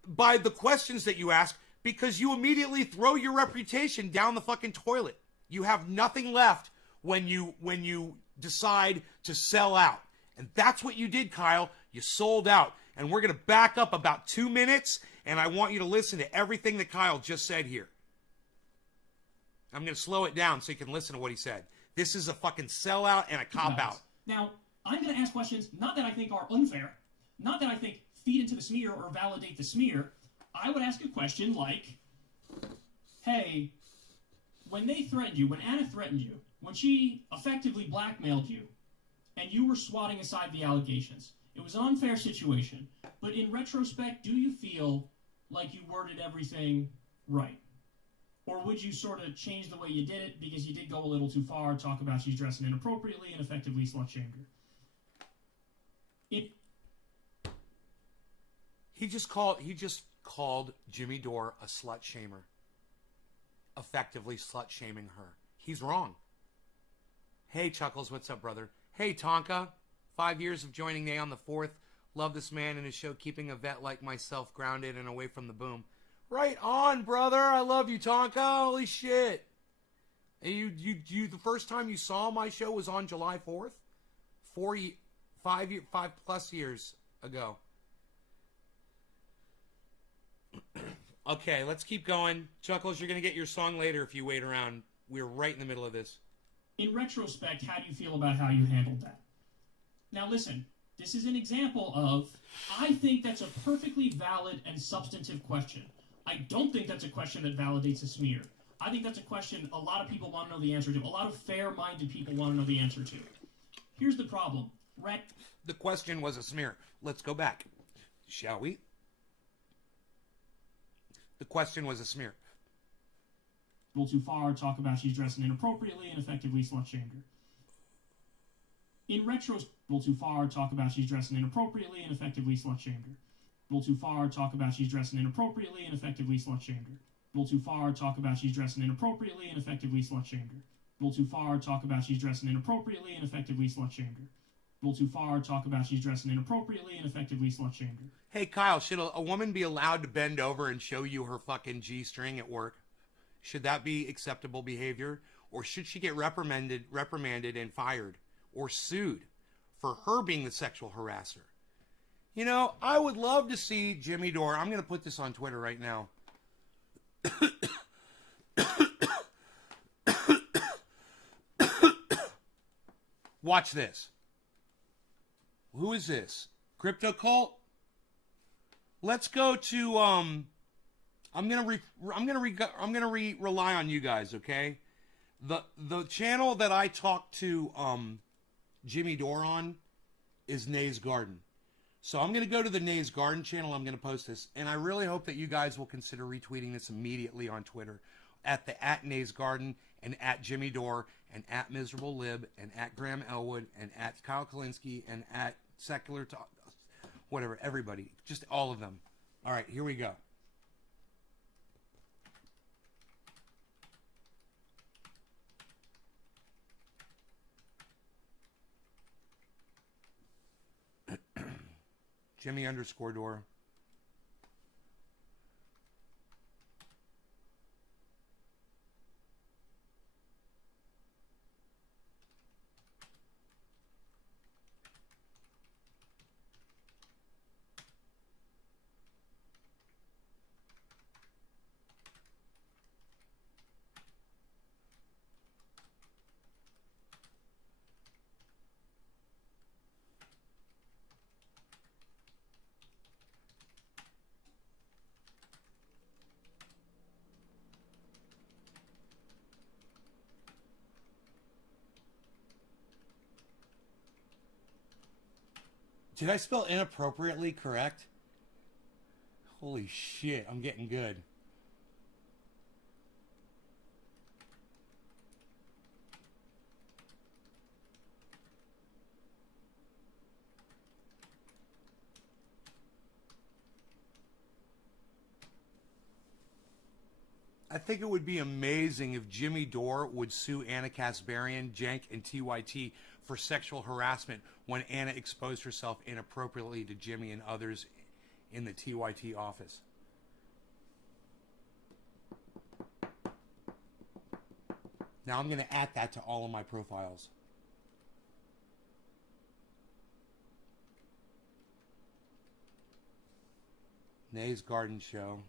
by the questions that you ask, because you immediately throw your reputation down the fucking toilet. You have nothing left when you decide to sell out. And that's what you did, Kyle. You sold out. And we're going to back up about 2 minutes, and I want you to listen to everything that Kyle just said here. I'm going to slow it down so you can listen to what he said. This is a fucking sellout and a cop-out. Now, I'm going to ask questions, not that I think are unfair, not that I think feed into the smear or validate the smear. I would ask a question like, hey, when they threatened you, when Anna threatened you, when she effectively blackmailed you, and you were swatting aside the allegations, it was an unfair situation. But in retrospect, do you feel like you worded everything right? Or would you sort of change the way you did it because you did go a little too far, talk about she's dressing inappropriately and effectively slut-shamed her? He just called Jimmy Dore a slut-shamer. Effectively slut-shaming her. He's wrong. Hey, Chuckles, what's up, brother? Hey, Tonka. 5 years of joining Nay on the 4th. Love this man and his show, keeping a vet like myself grounded and away from the boom. Right on, brother. I love you, Tonka. Holy shit. You the first time you saw my show was on July 4th? 5+ years ago. Okay, let's keep going. Chuckles, you're going to get your song later if you wait around. We're right in the middle of this. In retrospect, how do you feel about how you handled that? Now listen, this is an example of, I think that's a perfectly valid and substantive question. I don't think that's a question that validates a smear. I think that's a question a lot of people want to know the answer to. A lot of fair-minded people want to know the answer to. Here's the problem. The question was a smear. Let's go back, shall we? The question was a smear. A little too far, talk about she's dressing inappropriately and effectively slut-shamed her. In retrospect, a little too far, talk about she's dressing inappropriately and effectively slut-shamed her. A little too far, talk about she's dressing inappropriately and effectively slut-shamed her. A little too far, talk about she's dressing inappropriately and effectively slut-shamed her. A little too far, talk about she's dressing inappropriately and effectively slut-shamed her. A little too far, talk about she's dressing inappropriately and effectively slut-shamed her. Hey, Kyle, should a woman be allowed to bend over and show you her fucking G-string at work? Should that be acceptable behavior? Or should she get reprimanded and fired or sued for her being the sexual harasser? You know, I would love to see Jimmy Dore. I'm going to put this on Twitter right now. Watch this. Who is this? Crypto Cult? Let's go to I'm gonna rely on you guys, okay? The channel that I talked to Jimmy Dore on is Nay's Garden. So I'm gonna go to the Nay's Garden channel. I'm gonna post this, and I really hope that you guys will consider retweeting this immediately on Twitter at Nay's Garden and at Jimmy Dore and at Miserable Lib and at Graham Elwood and at Kyle Kalinske and at Secular Talk, whatever, everybody, just all of them. All right, here we go. Jimmy_Dore. Did I spell inappropriately correct? Holy shit, I'm getting good. I think it would be amazing if Jimmy Dore would sue Anna Kasparian, Jank, and TYT for sexual harassment when Anna exposed herself inappropriately to Jimmy and others in the TYT office. Now I'm going to add that to all of my profiles. Nay's Garden Show.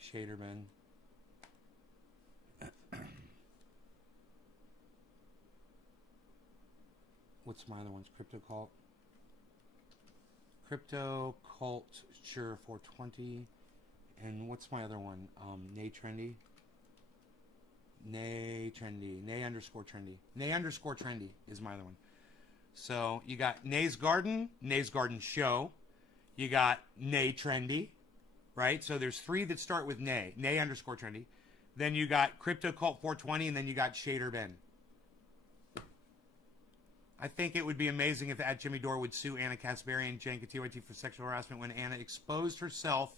Shaderman. What's my other ones? Crypto Cult. Crypto Cult, sure, 420. And what's my other one? Nay Trendy. Nay Trendy. Nay_Trendy. Nay_Trendy is my other one. So you got Nay's Garden Show. You got Nay Trendy, right? So there's three that start with Nay. Nay_Trendy. Then you got Crypto Cult 420, and then you got Shader Ben. I think it would be amazing if at Jimmy Dore would sue Anna Kasparian, Jank, and TYT for sexual harassment when Anna exposed herself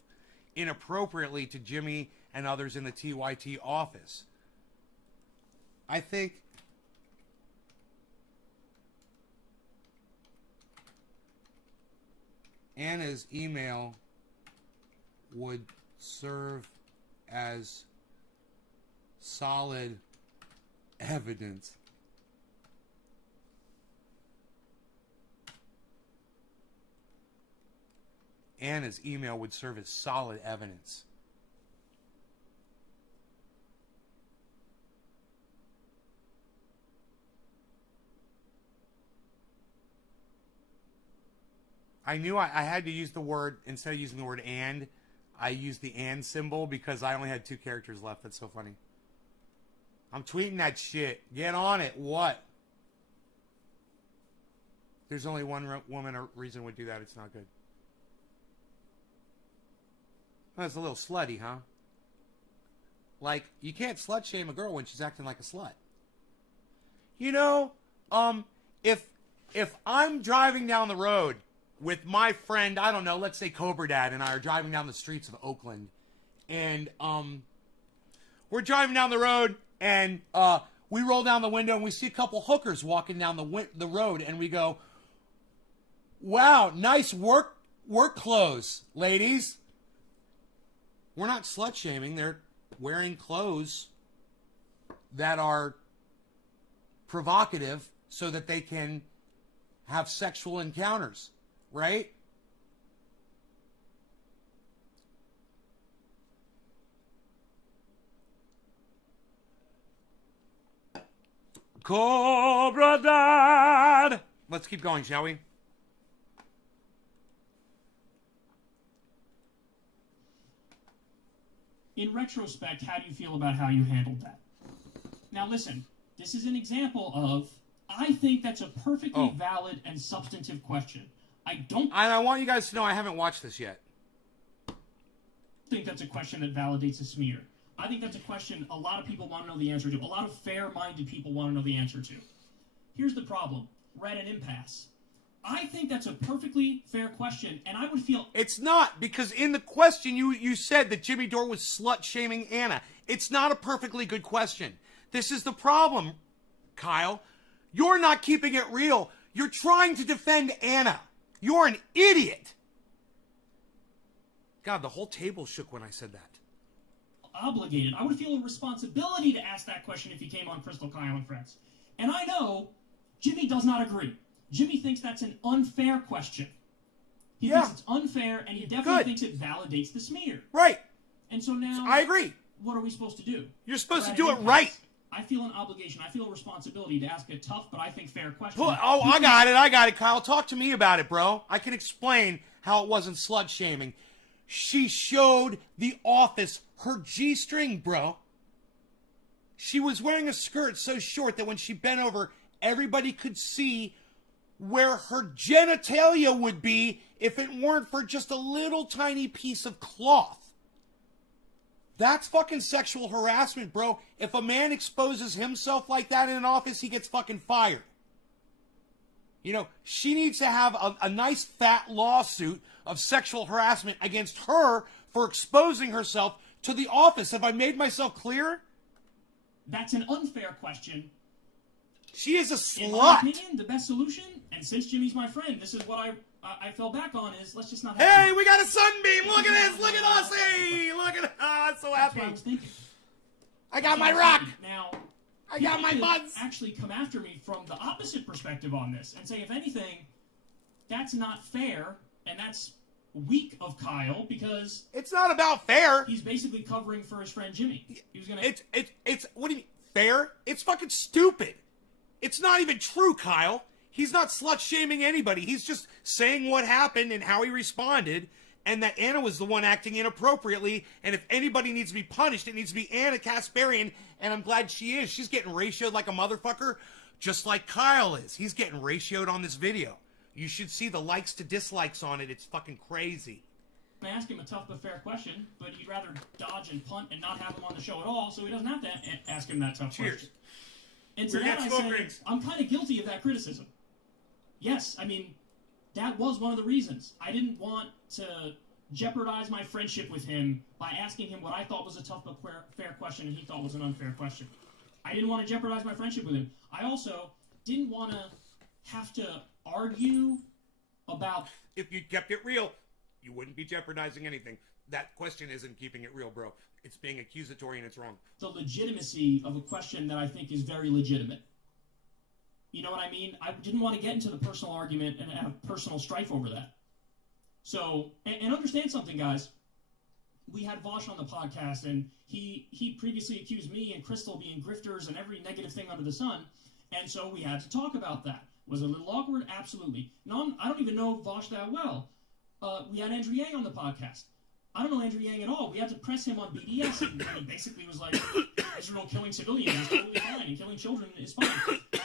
inappropriately to Jimmy and others in the TYT office. I think Anna's email would serve as solid evidence. Anna's email would serve as solid evidence. I knew I had to use the word, instead of using the word and, I used the and symbol because I only had 2 characters left. That's so funny. I'm tweeting that shit. Get on it. What? There's only one woman or reason would do that. It's not good. That's a little slutty, huh? Like, you can't slut shame a girl when she's acting like a slut. You know, if I'm driving down the road with my friend, I don't know, let's say Cobra Dad and I are driving down the streets of Oakland, and we're driving down the road, and we roll down the window and we see a couple hookers walking down the road, and we go, "Wow, nice work, Work clothes, ladies. We're not slut-shaming. They're wearing clothes that are provocative so that they can have sexual encounters, right? Cobra Dad! Let's keep going, shall we? In retrospect, how do you feel about how you handled that? Now listen, this is an example of, I think that's a perfectly valid and substantive question. I want you guys to know I haven't watched this yet. Think that's a question that validates a smear. I think that's a question a lot of people want to know the answer to. A lot of fair-minded people want to know the answer to. Here's the problem. We're at an impasse. I think that's a perfectly fair question, and I would feel... It's not, because in the question you said that Jimmy Dore was slut-shaming Anna. It's not a perfectly good question. This is the problem, Kyle. You're not keeping it real. You're trying to defend Anna. You're an idiot. God, the whole table shook when I said that. Obligated. I would feel a responsibility to ask that question if he came on Crystal, Kyle, and Friends. And I know Jimmy does not agree. Jimmy thinks that's an unfair question. He thinks it's unfair, and he definitely thinks it validates the smear. Right. And so now... I agree. What are we supposed to do? You're supposed to do it right. I feel an obligation. I feel a responsibility to ask a tough, but I think fair question. Oh, I got it, Kyle. Talk to me about it, bro. I can explain how it wasn't slut-shaming. She showed the office her G-string, bro. She was wearing a skirt so short that when she bent over, everybody could see where her genitalia would be if it weren't for just a little tiny piece of cloth. That's fucking sexual harassment, bro. If a man exposes himself like that in an office, he gets fucking fired. You know, she needs to have a nice fat lawsuit of sexual harassment against her for exposing herself to the office. Have I made myself clear? That's an unfair question. She is a slut. In my opinion, the best solution, and since Jimmy's my friend, this is what I fell back on, is let's just not have... Hey, we got a sunbeam! Look at this! Look at us! Hey! Look at it! Oh, I'm so happy. That's what I was thinking. I got my rock! Now, I got my buds! Actually come after me from the opposite perspective on this and say, if anything, that's not fair, and that's weak of Kyle, because... It's not about fair. He's basically covering for his friend Jimmy. He was gonna... It's what do you mean, fair? It's fucking stupid. It's not even true, Kyle. He's not slut-shaming anybody. He's just saying what happened and how he responded, and that Anna was the one acting inappropriately, and if anybody needs to be punished, it needs to be Anna Kasparian, and I'm glad she is. She's getting ratioed like a motherfucker, just like Kyle is. He's getting ratioed on this video. You should see the likes to dislikes on it. It's fucking crazy. I ask him a tough but fair question, but he'd rather dodge and punt and not have him on the show at all, so he doesn't have to ask him that tough question. And to that I say, I'm kind of guilty of that criticism. Yes, I mean, that was one of the reasons. I didn't want to jeopardize my friendship with him by asking him what I thought was a tough but fair question and he thought was an unfair question. I didn't want to jeopardize my friendship with him. I also didn't want to have to argue about... If you kept it real, you wouldn't be jeopardizing anything. That question isn't keeping it real, bro. It's being accusatory and it's wrong. The legitimacy of a question that I think is very legitimate. You know what I mean? I didn't want to get into the personal argument and have personal strife over that. So, and understand something, guys. We had Vosh on the podcast, and he previously accused me and Crystal being grifters and every negative thing under the sun, and so we had to talk about that. Was it a little awkward? Absolutely. No, I don't even know Vosh that well. We had Andrew Yang on the podcast. I don't know Andrew Yang at all. We had to press him on BDS, and he basically was like, Israel killing civilians is totally fine, and killing children is fine.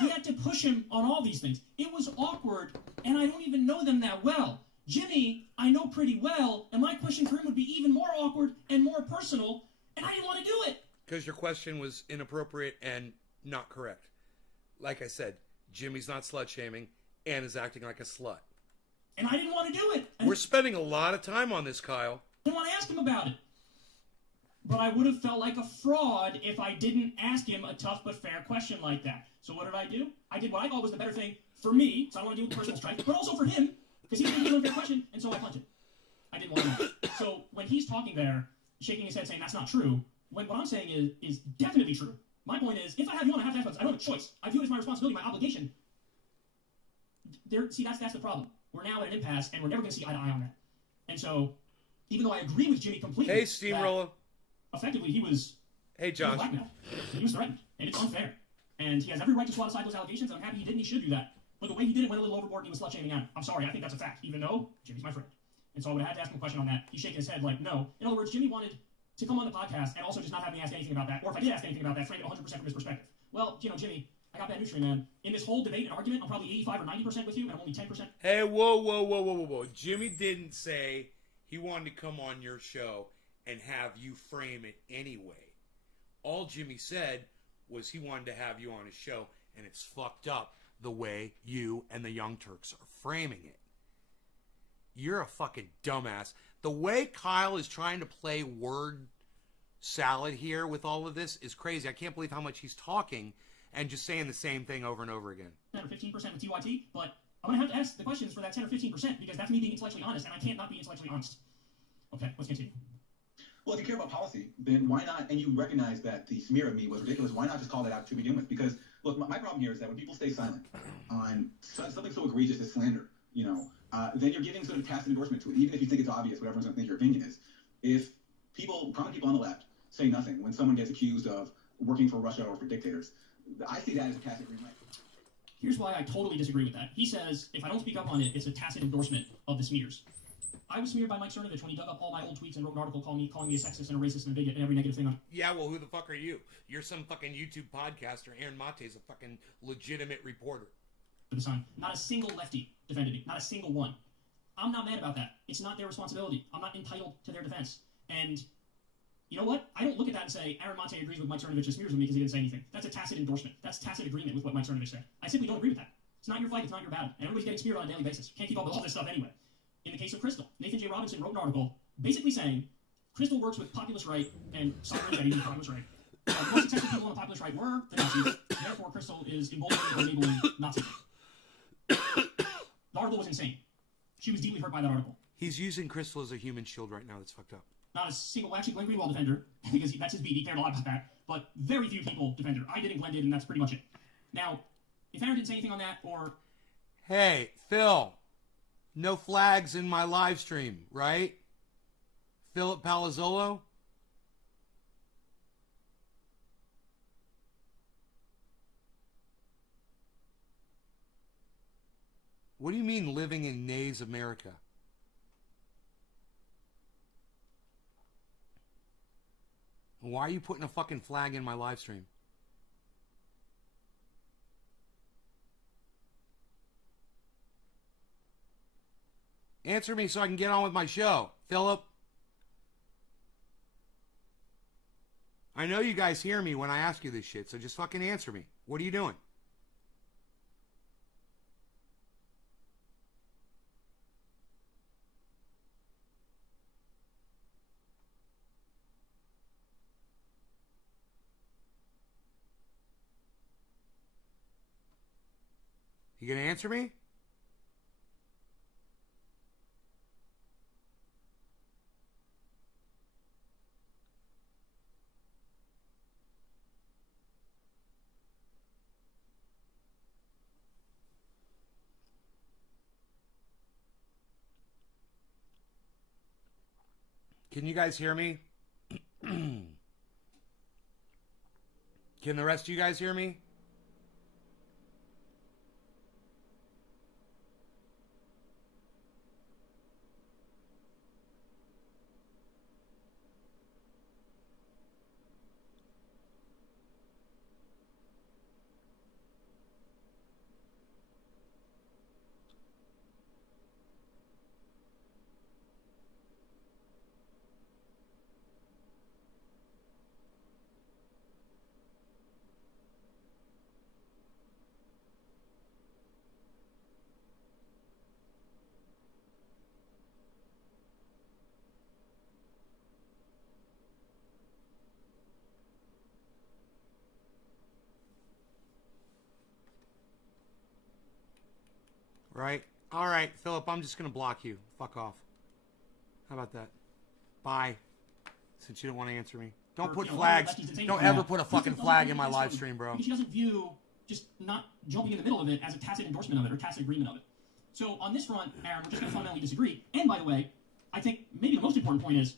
We had to push him on all these things. It was awkward, and I don't even know them that well. Jimmy, I know pretty well, and my question for him would be even more awkward and more personal, and I didn't want to do it. Because your question was inappropriate and not correct. Like I said, Jimmy's not slut-shaming, Anna's acting like a slut. And I didn't want to do it. We're spending a lot of time on this, Kyle. I didn't want to ask him about it. But I would have felt like a fraud if I didn't ask him a tough but fair question like that. So what did I do? I did what I thought was the better thing for me, so I don't want to deal with personal strife, but also for him, because he didn't give me a fair question, and so I punted. I didn't want to know. So when he's talking there, shaking his head saying that's not true, when what I'm saying is definitely true. My point is, if I have you on, I have to ask questions. I don't have a choice. I view it as my responsibility, my obligation. See, that's the problem. We're now at an impasse, and we're never going to see eye to eye on that. And so, even though I agree with Jimmy completely, Hey, Steamroller. Effectively, he was. Hey, Josh. Blackmailed. He was threatened, and it's unfair. And he has every right to swat aside those allegations, and I'm happy he did, and he should do that. But the way he did it went a little overboard, and he was slut-shaming Adam. I'm sorry, I think that's a fact, even though Jimmy's my friend. And so I would have had to ask him a question on that. He's shaking his head like, no. In other words, Jimmy wanted to come on the podcast and also just not have me ask anything about that. Or if I did ask anything about that, frame it 100% from his perspective. Well, Jimmy, I got bad news for you, man. In this whole debate and argument, I'm probably 85 or 90% with you, and I'm only 10%. Hey, whoa. Jimmy didn't say he wanted to come on your show and have you frame it anyway. All Jimmy said was he wanted to have you on his show, and it's fucked up the way you and the Young Turks are framing it. You're a fucking dumbass. The way Kyle is trying to play word salad here with all of this is crazy. I can't believe how much he's talking and just saying the same thing over and over again. 10 or 15% with TYT, but I'm going to have to ask the questions for that 10 or 15% because that's me being intellectually honest, and I can't not be intellectually honest. Okay, let's continue. Well, if you care about policy, then why not, and you recognize that the smear of me was ridiculous, why not just call that out to begin with? Because, look, my problem here is that when people stay silent on something so egregious as slander, then you're giving sort of tacit endorsement to it, even if you think it's obvious what everyone's going to think your opinion is. If prominent people on the left say nothing when someone gets accused of working for Russia or for dictators, I see that as a tacit green light. Here's why I totally disagree with that. He says, if I don't speak up on it, it's a tacit endorsement of the smears. I was smeared by Mike Cernovich when he dug up all my old tweets and wrote an article calling me a sexist and a racist and a bigot and every negative thing on. Yeah, well, who the fuck are you? You're some fucking YouTube podcaster. Aaron Mate's a fucking legitimate reporter. For the Sun. Not a single lefty defended me. Not a single one. I'm not mad about that. It's not their responsibility. I'm not entitled to their defense. And you know what? I don't look at that and say, Aaron Mate agrees with Mike Cernovich's smears with me because he didn't say anything. That's a tacit endorsement. That's tacit agreement with what Mike Cernovich said. I simply don't agree with that. It's not your fight. It's not your battle. And everybody's getting smeared on a daily basis. You can't keep up with all this stuff anyway. In the case of Crystal, Nathan J. Robinson wrote an article basically saying Crystal works with populist right and Simon Betty, the populist right. The most successful people on the populist right were the Nazis. Therefore, Crystal is emboldening and enabling Nazism. The article was insane. She was deeply hurt by that article. He's using Crystal as a human shield right now. That's fucked up. Not a single, actually, Glenn Greenwald defend her, because that's his beat. He cared a lot about that. But very few people defend her. I did and Glenn did, and that's pretty much it. Now, if Aaron didn't say anything on that, or... Hey, Phil. No flags in my live stream, right? Philip Palazzolo? What do you mean living in Nays America? Why are you putting a fucking flag in my live stream? Answer me so I can get on with my show, Philip. I know you guys hear me when I ask you this shit, so just fucking answer me. What are you doing? You gonna answer me? Can you guys hear me? Can the rest of you guys hear me? Right? Alright, Philip, I'm just going to block you. Fuck off. How about that? Bye. Since you don't want to answer me. Don't put you know, flags. lefties Don't ever put a fucking flag in my live stream, bro. She doesn't view just not jumping in the middle of it as a tacit endorsement of it or tacit agreement of it. So on this front, Aaron, we're just going to fundamentally disagree. And by the way, I think maybe the most important point is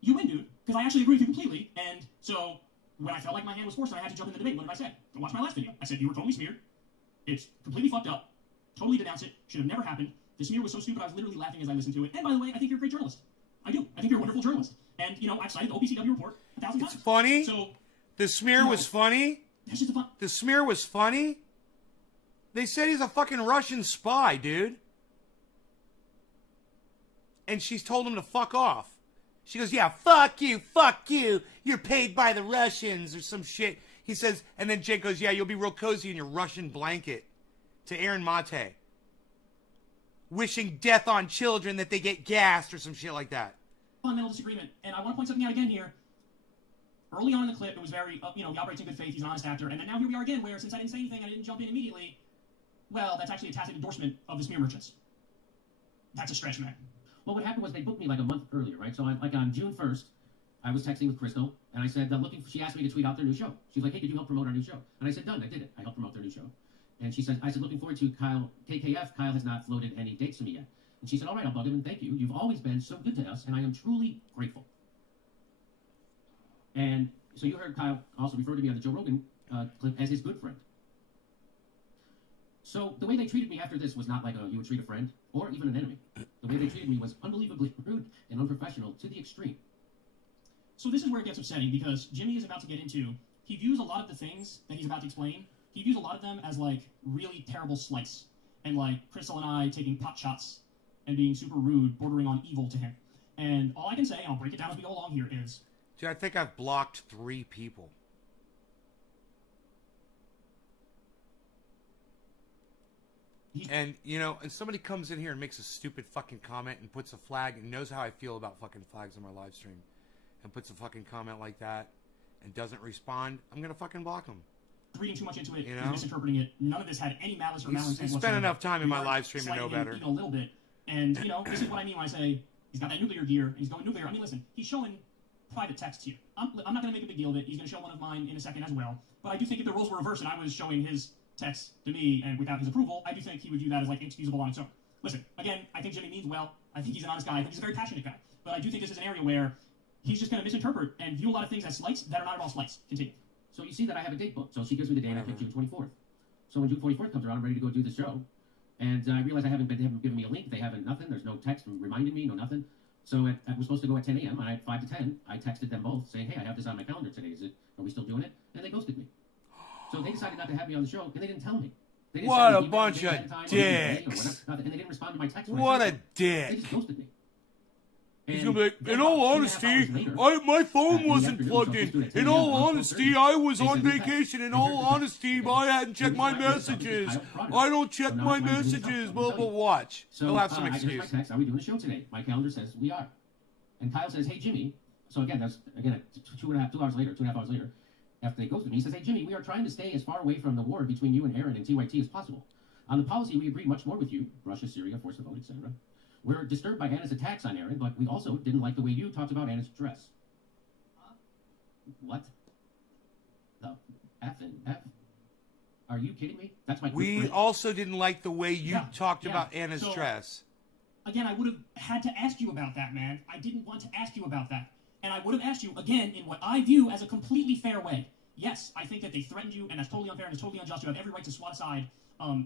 you win, dude, because I actually agree with you completely. And so when I felt like my hand was forced and I had to jump in the debate, what did I say? Go watch my last video. I said you were totally smeared. It's completely fucked up. Totally denounce it. Should have never happened. The smear was so stupid I was literally laughing as I listened to it. And by the way, I think you're a great journalist. I do. I think you're a wonderful journalist. And, you know, I've cited the OPCW report 1,000 times. It's funny. So The smear was funny. that's just a fun. The smear was funny. They said he's a fucking Russian spy, dude. And she's told him to fuck off. She goes, yeah, fuck you, you're paid by the Russians or some shit. He says, and then Jake goes, yeah, you'll be real cozy in your Russian blanket. To Aaron Mate. Wishing death on children that they get gassed or some shit like that. Fundamental disagreement. And I want to point something out again here. Early on in the clip, it was very, he operates in good faith, he's an honest actor. And then now here we are again, where since I didn't say anything, I didn't jump in immediately. Well, that's actually a tacit endorsement of the smear merchants. That's a stretch, man. Well, what happened was they booked me like a month earlier, right? So like on June 1st, I was texting with Crystal, and I said, she asked me to tweet out their new show. She's like, hey, could you help promote our new show? And I said, done, I did it. I helped promote their new show. And she said, I said, looking forward to Kyle, KKF. Kyle has not floated any dates to me yet. And she said, all right, I'll bug him, and thank you. You've always been so good to us, and I am truly grateful. And so you heard Kyle also refer to me on the Joe Rogan clip as his good friend. So the way they treated me after this was not like you would treat a friend or even an enemy. The way they treated me was unbelievably rude and unprofessional to the extreme. So this is where it gets upsetting, because Jimmy is about to get into, he views a lot of the things that he's about to explain, he views a lot of them as like really terrible slights. And like Crystal and I taking pot shots and being super rude, bordering on evil to him. And all I can say, and I'll break it down as we go along here, is... Dude, I think I've blocked 3 people. And, and somebody comes in here and makes a stupid fucking comment and puts a flag and knows how I feel about fucking flags on my live stream and puts a fucking comment like that and doesn't respond, I'm going to fucking block them. Reading too much into it, misinterpreting it. None of this had any malice or malintent whatsoever. whatsoever. Spent enough time in my live stream to know better. A little bit. And, this is what I mean when I say he's got that nuclear gear and he's going nuclear. I mean, listen, he's showing private texts here. I'm not going to make a big deal of it. He's going to show one of mine in a second as well. But I do think if the roles were reversed and I was showing his text to me and without his approval, I do think he would view that as like inexcusable on its own. Listen, again, I think Jimmy means well. I think he's an honest guy. I think he's a very passionate guy. But I do think this is an area where he's just going to misinterpret and view a lot of things as slights that are not at all slights. Continue. So you see that I have a date booked. So she gives me the date, and I pick June 24th. So when June 24th comes around, I'm ready to go do the show. And I realize they haven't given me a link. They haven't nothing. There's no text reminding me, no nothing. So I was supposed to go at 10 a.m. And at 5 to 10, I texted them both saying, hey, I have this on my calendar today. Are we still doing it? And they ghosted me. So they decided not to have me on the show, and they didn't tell me. They didn't What send a me bunch email of at time, dicks. and they didn't respond to my text. What a They dick. just ghosted me. He's gonna be like, in all honesty, my phone wasn't plugged in. In all honesty, I was on vacation. In all honesty, I hadn't checked my messages. I don't check my messages. But watch. He'll have some excuse. My text, are we doing a show today? My calendar says we are. And Kyle says, hey, Jimmy. So again, that's 2 hours later, 2.5 hours later, after they ghosted me, he says, hey, Jimmy, we are trying to stay as far away from the war between you and Aaron and TYT as possible. On the policy, we agree much more with you, Russia, Syria, force the vote, etc. We're disturbed by Anna's attacks on Aaron, but we also didn't like the way you talked about Anna's dress. What? The F and F? Are you kidding me? That's my We also didn't like the way you talked about Anna's So, dress. Again, I would have had to ask you about that, man. I didn't want to ask you about that. And I would have asked you, again, in what I view as a completely fair way. Yes, I think that they threatened you, and that's totally unfair and it's totally unjust. You have every right to swat aside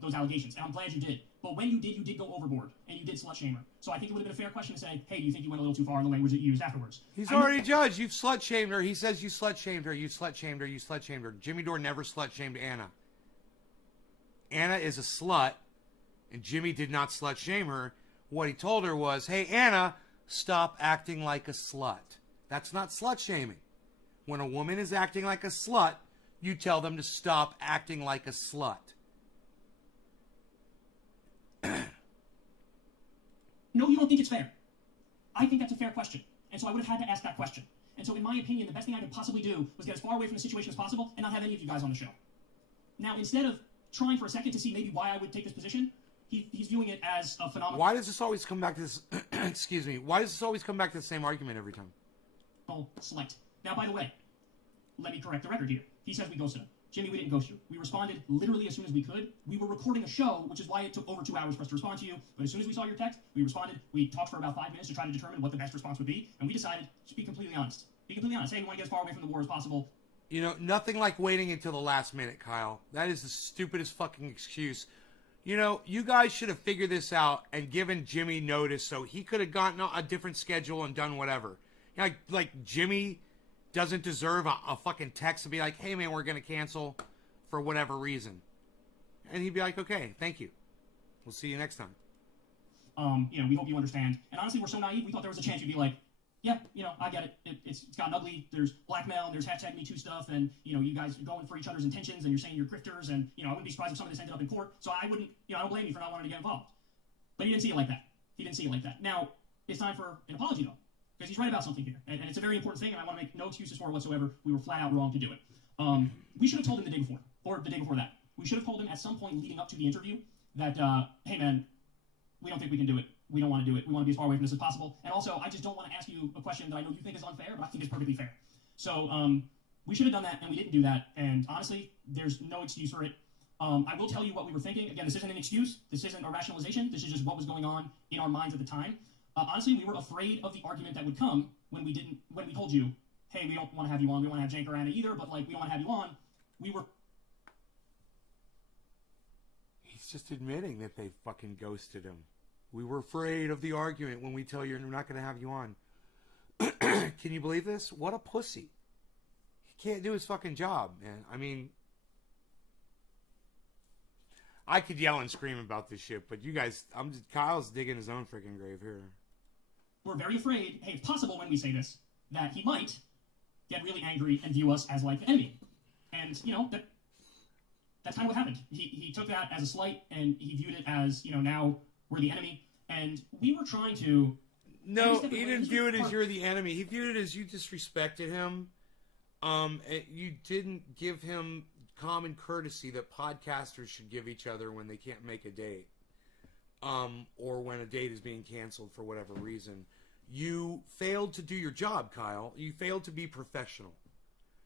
those allegations, and I'm glad you did. But when you did go overboard, and you did slut-shame her. So I think it would have been a fair question to say, hey, do you think you went a little too far in the language that you used afterwards? He's already judged. You've slut-shamed her. He says you slut-shamed her. You slut-shamed her. You slut-shamed her. Jimmy Dore never slut-shamed Anna. Anna is a slut, and Jimmy did not slut-shame her. What he told her was, hey, Anna, stop acting like a slut. That's not slut-shaming. When a woman is acting like a slut, you tell them to stop acting like a slut. No, you don't think it's fair. I think that's a fair question. And so I would have had to ask that question. And so in my opinion, the best thing I could possibly do was get as far away from the situation as possible and not have any of you guys on the show. Now, instead of trying for a second to see maybe why I would take this position, he's viewing it as a phenomenal Why does this always come back to this? Excuse me. Why does this always come back to the same argument every time? slight. Now, by the way, let me correct the record here. He says we ghosted him. Jimmy, we didn't ghost you. We responded literally as soon as we could. We were recording a show, which is why it took over 2 hours for us to respond to you. But as soon as we saw your text, we responded. We talked for about 5 minutes to try to determine what the best response would be, and we decided to be completely honest. Be completely honest. Hey, we want to get as far away from the war as possible. You know, nothing like waiting until the last minute, Kyle. That is the stupidest fucking excuse. You know, you guys should have figured this out and given Jimmy notice so he could have gotten a different schedule and done whatever. You know, like Jimmy doesn't deserve a fucking text to be like, hey, man, we're going to cancel for whatever reason. And he'd be like, okay, thank you. We'll see you next time. You know, we hope you understand. And honestly, we're so naive, we thought there was a chance you'd be like, yeah, you know, I get it. It's gotten ugly. There's blackmail and there's #MeToo stuff, and you know, you guys are going for each other's intentions, and you're saying you're grifters, and you know, I wouldn't be surprised if some of this ended up in court. So I wouldn't, you know, I don't blame you for not wanting to get involved. But he didn't see it like that. He didn't see it like that. Now it's time for an apology, though, because he's right about something here, and it's a very important thing, and I want to make no excuses for it whatsoever. We were flat out wrong to do it. We should have told him the day before, or the day before that. We should have told him at some point leading up to the interview that, hey man, we don't think we can do it. We don't want to do it. We want to be as far away from this as possible. And also, I just don't want to ask you a question that I know you think is unfair, but I think is perfectly fair. So we should have done that, and we didn't do that. And honestly, there's no excuse for it. I will tell you what we were thinking. Again, this isn't an excuse. This isn't a rationalization. This is just what was going on in our minds at the time. Honestly, we were afraid of the argument that would come when we told you, hey, we don't want to have you on. We don't want to have Jank or Anna either, but like we don't want to have you on. We were. He's just admitting that they fucking ghosted him. We were afraid of the argument when we tell you we're not going to have you on. Can you believe this? What a pussy. He can't do his fucking job, man. I mean, I could yell and scream about this shit, but you guys, Kyle's digging his own freaking grave here. We're very afraid, hey, it's possible when we say this, that he might get really angry and view us as like the enemy. And, you know, that's kind of what happened. He took that as a slight, and he viewed it as, you know, now we're the enemy. And we were trying to... No, he didn't view it as you're the enemy. He viewed it as you disrespected him. You didn't give him common courtesy that podcasters should give each other when they can't make a date. Or when a date is being canceled for whatever reason. You failed to do your job, Kyle. You failed to be professional.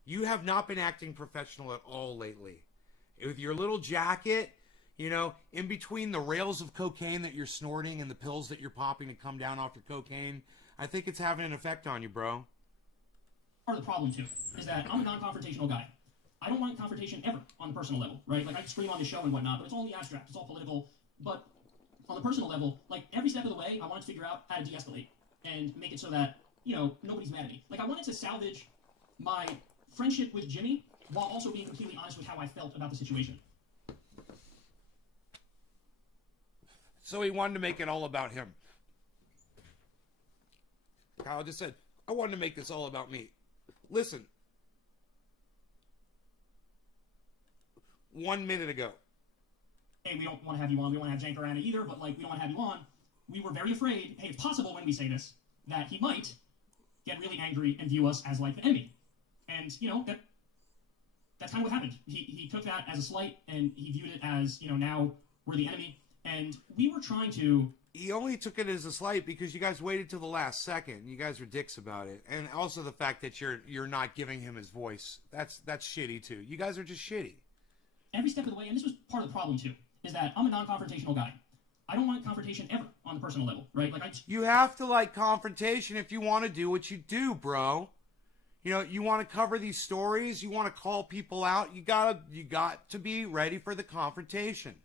You have not been acting professional at all lately. With your little jacket, you know, in between the rails of cocaine that you're snorting and the pills that you're popping to come down off your cocaine, I think it's having an effect on you, bro. Part of the problem, too, is that I'm a non-confrontational guy. I don't want confrontation ever on the personal level, right? Like, I can scream on the show and whatnot, but it's all in the abstract. It's all political. But on the personal level, like, every step of the way, I wanted to figure out how to de-escalate and make it so that, you know, nobody's mad at me. Like, I wanted to salvage my friendship with Jimmy while also being completely honest with how I felt about the situation. So he wanted to make it all about him. Kyle just said, I wanted to make this all about me. Listen. 1 minute ago. Hey, we don't want to have you on. We don't want to have Jank or Anna either, but like, we don't want to have you on. We were very afraid, hey, it's possible when we say this, that he might get really angry and view us as like the enemy. And, you know, that's kind of what happened. He took that as a slight, and he viewed it as, you know, now we're the enemy. And we were trying to... He only took it as a slight because you guys waited till the last second. You guys were dicks about it. And also the fact that you're not giving him his voice. That's shitty, too. You guys are just shitty. Every step of the way, and this was part of the problem, too, is that I'm a non-confrontational guy. I don't want confrontation ever on the personal level, right? Like You have to like confrontation if you want to do what you do, bro. You know, you want to cover these stories, you want to call people out, you got to be ready for the confrontation.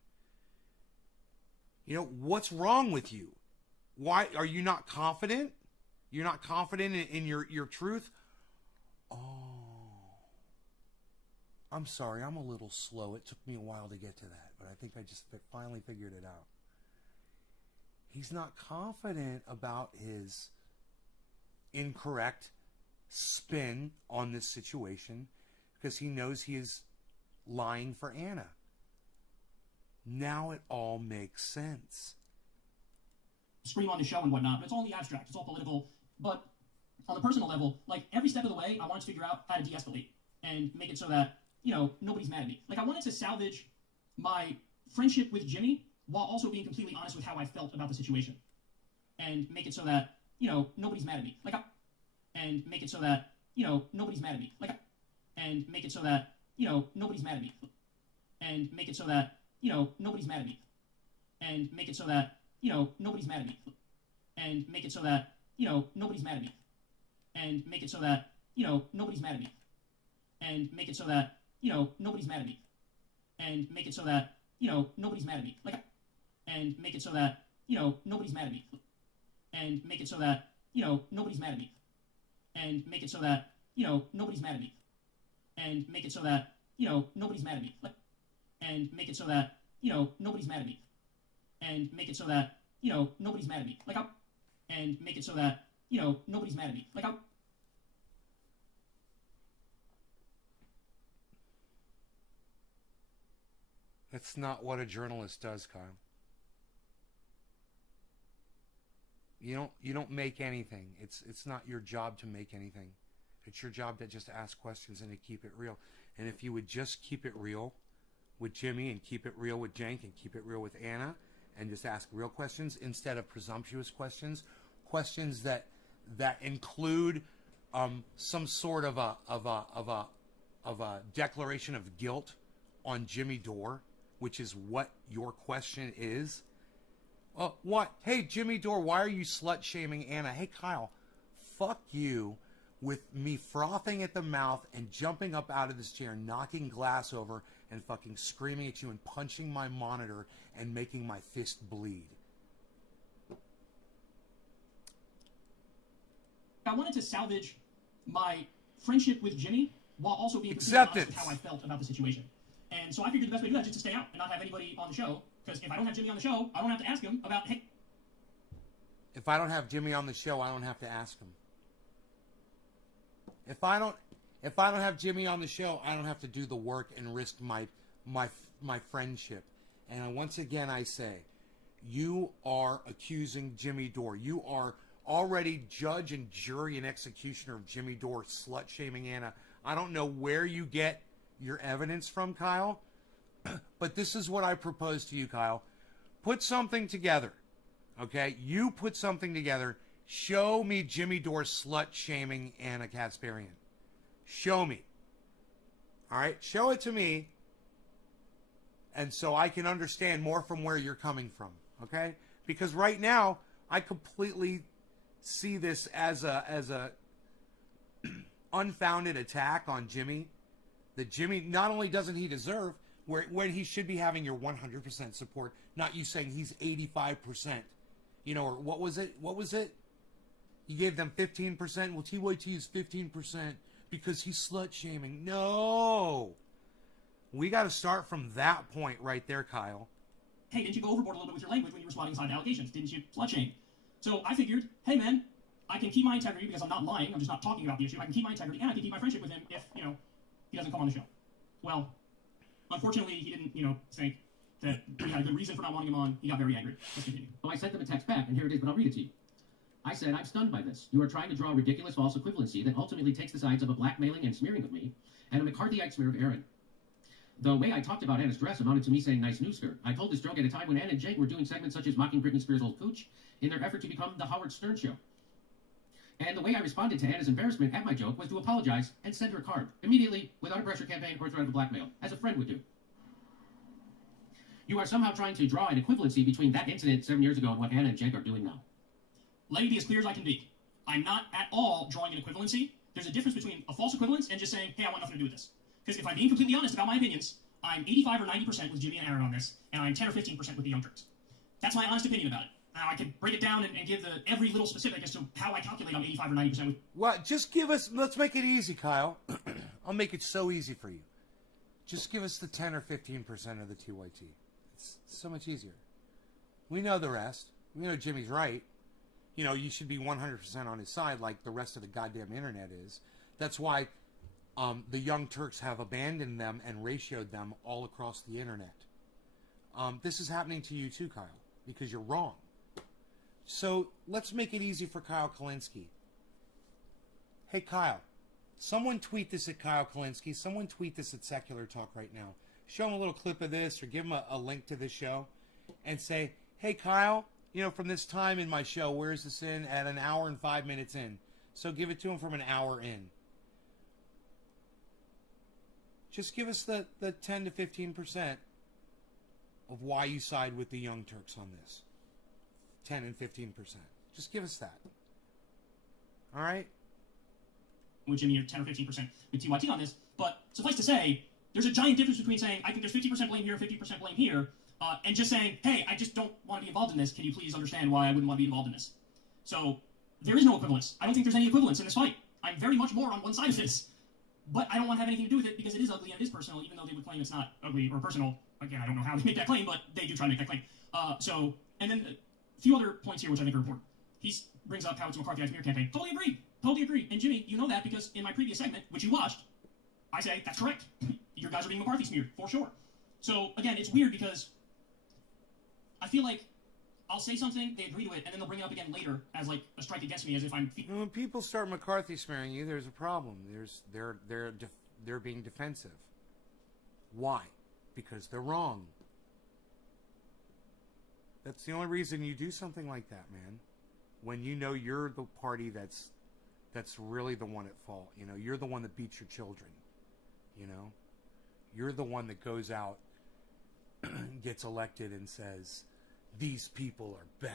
You know, what's wrong with you? Why are you not confident? You're not confident in your truth? Oh. I'm sorry, I'm a little slow. It took me a while to get to that, but I think I just finally figured it out. He's not confident about his incorrect spin on this situation because he knows he is lying for Anna. Now it all makes sense. Scream on the show and whatnot, but it's all in the abstract. It's all political. But on the personal level, like, every step of the way, I wanted to figure out how to de-escalate and make it so that, you know, nobody's mad at me. Like, I wanted to salvage my friendship with Jimmy while also being completely honest with how I felt about the situation, and make it so that, you know, nobody's mad at me. And make it so that, you know, nobody's mad at me. And make it so that, you know, nobody's mad at me. And make it so that, you know, nobody's mad at me. And make it so that, you know, nobody's mad at me. And make it so that, you know, nobody's mad at me. And make it so that, you know, nobody's mad at me. And make it so that, you know, nobody's mad at me. And make it so that, you know, nobody's mad at me. And make it so that, you know, nobody's mad at me. And make it so that, you know, nobody's mad at me. And make it so that, you know, nobody's mad at me. And make it so that, you know, nobody's mad at me. And make it so that, you know, nobody's mad at me. And make it so that, you know, nobody's mad at me. And make it so that, you know, nobody's mad at me. That's not what a journalist does, Kyle. You don't make anything. It's not your job to make anything. It's your job to just ask questions and to keep it real. And if you would just keep it real with Jimmy and keep it real with Jenk and keep it real with Anna and just ask real questions instead of presumptuous questions, questions that include some sort of a declaration of guilt on Jimmy Dore, which is what your question is. What? Hey, Jimmy Dore, why are you slut-shaming Anna? Hey, Kyle, fuck you with me frothing at the mouth and jumping up out of this chair, knocking glass over, and fucking screaming at you and punching my monitor and making my fist bleed. I wanted to salvage my friendship with Jimmy while also being completely honest with how I felt about the situation. And so I figured the best way to do that is just to stay out and not have anybody on the show. Because if I don't have Jimmy on the show, I don't have to ask him about, hey. If I don't have Jimmy on the show, I don't have to ask him. If I don't have Jimmy on the show, I don't have to do the work and risk my friendship. And once again, I say, you are accusing Jimmy Dore. You are already judge and jury and executioner of Jimmy Dore slut-shaming Anna. I don't know where you get your evidence from, Kyle. But this is what I propose to you, Kyle. Put something together, okay? You put something together. Show me Jimmy Dore slut-shaming Anna Kasparian. Show me. All right? Show it to me, and so I can understand more from where you're coming from, okay? Because right now, I completely see this as a unfounded attack on Jimmy. That Jimmy, not only doesn't he deserve, when he should be having your 100% support, not you saying he's 85%. You know, or what was it? You gave them 15%. Well, TYT is 15% because he's slut-shaming. No! We got to start from that point right there, Kyle. Hey, didn't you go overboard a little bit with your language when you were responding to allegations? Didn't you slut-shame? So I figured, hey, man, I can keep my integrity because I'm not lying. I'm just not talking about the issue. I can keep my integrity, and I can keep my friendship with him if, you know, he doesn't come on the show. Well, unfortunately, he didn't, you know, think that we had a good reason for not wanting him on. He got very angry. Let's continue. So I sent them a text back, and here it is, but I'll read it to you. I said, I'm stunned by this. You are trying to draw a ridiculous false equivalency that ultimately takes the sides of a blackmailing and smearing of me and a McCarthyite smear of Aaron. The way I talked about Anna's dress amounted to me saying nice news skirt. I told this joke at a time when Anna and Jake were doing segments such as mocking Britney Spears' old cooch in their effort to become the Howard Stern show. And the way I responded to Anna's embarrassment at my joke was to apologize and send her a card, immediately, without a pressure campaign or threat of blackmail, as a friend would do. You are somehow trying to draw an equivalency between that incident 7 years ago and what Anna and Jake are doing now. Let me be as clear as I can be. I'm not at all drawing an equivalency. There's a difference between a false equivalence and just saying, hey, I want nothing to do with this. Because if I'm being completely honest about my opinions, I'm 85 or 90% with Jimmy and Aaron on this, and I'm 10 or 15% with the Young Turks. That's my honest opinion about it. Now, I could break it down and give every little specific as to how I calculate I'm 85 or 90% with... Well, just give us... Let's make it easy, Kyle. I'll make it so easy for you. Just give us the 10 or 15% of the TYT. It's so much easier. We know the rest. We know Jimmy's right. You know, you should be 100% on his side like the rest of the goddamn internet is. That's why the Young Turks have abandoned them and ratioed them all across the internet. This is happening to you too, Kyle, because you're wrong. So let's make it easy for Kyle Kalinske. Hey, Kyle, someone tweet this at Kyle Kalinske. Someone tweet this at Secular Talk right now. Show him a little clip of this or give him a link to this show and say, hey, Kyle, you know, from this time in my show, where's this in? At an hour and 5 minutes in. So give it to him from an hour in. Just give us the 10 to 15% of why you side with the Young Turks on this. 10 and 15%. Just give us that. All right? With Jimmy, or 10 or 15% with TYT on this. But suffice to say, there's a giant difference between saying, I think there's 50% blame here, 50% blame here, and just saying, hey, I just don't want to be involved in this. Can you please understand why I wouldn't want to be involved in this? So there is no equivalence. I don't think there's any equivalence in this fight. I'm very much more on one side of this. But I don't want to have anything to do with it because it is ugly and it is personal, even though they would claim it's not ugly or personal. Again, I don't know how they make that claim, but they do try to make that claim. And then a few other points here which I think are important. He brings up how it's a McCarthyite smear campaign. Totally agree. Totally agree. And Jimmy, you know that because in my previous segment, which you watched, I say, that's correct. Your guys are being McCarthy smeared, for sure. So, again, it's weird because I feel like I'll say something, they agree to it, and then they'll bring it up again later as, like, a strike against me, as if I'm... When people start McCarthy smearing you, there's a problem. They're being defensive. Why? Because they're wrong. That's the only reason you do something like that, man. When you know you're the party that's really the one at fault. You know, you're the one that beats your children. You know? You're the one that goes out, gets elected and says, these people are bad.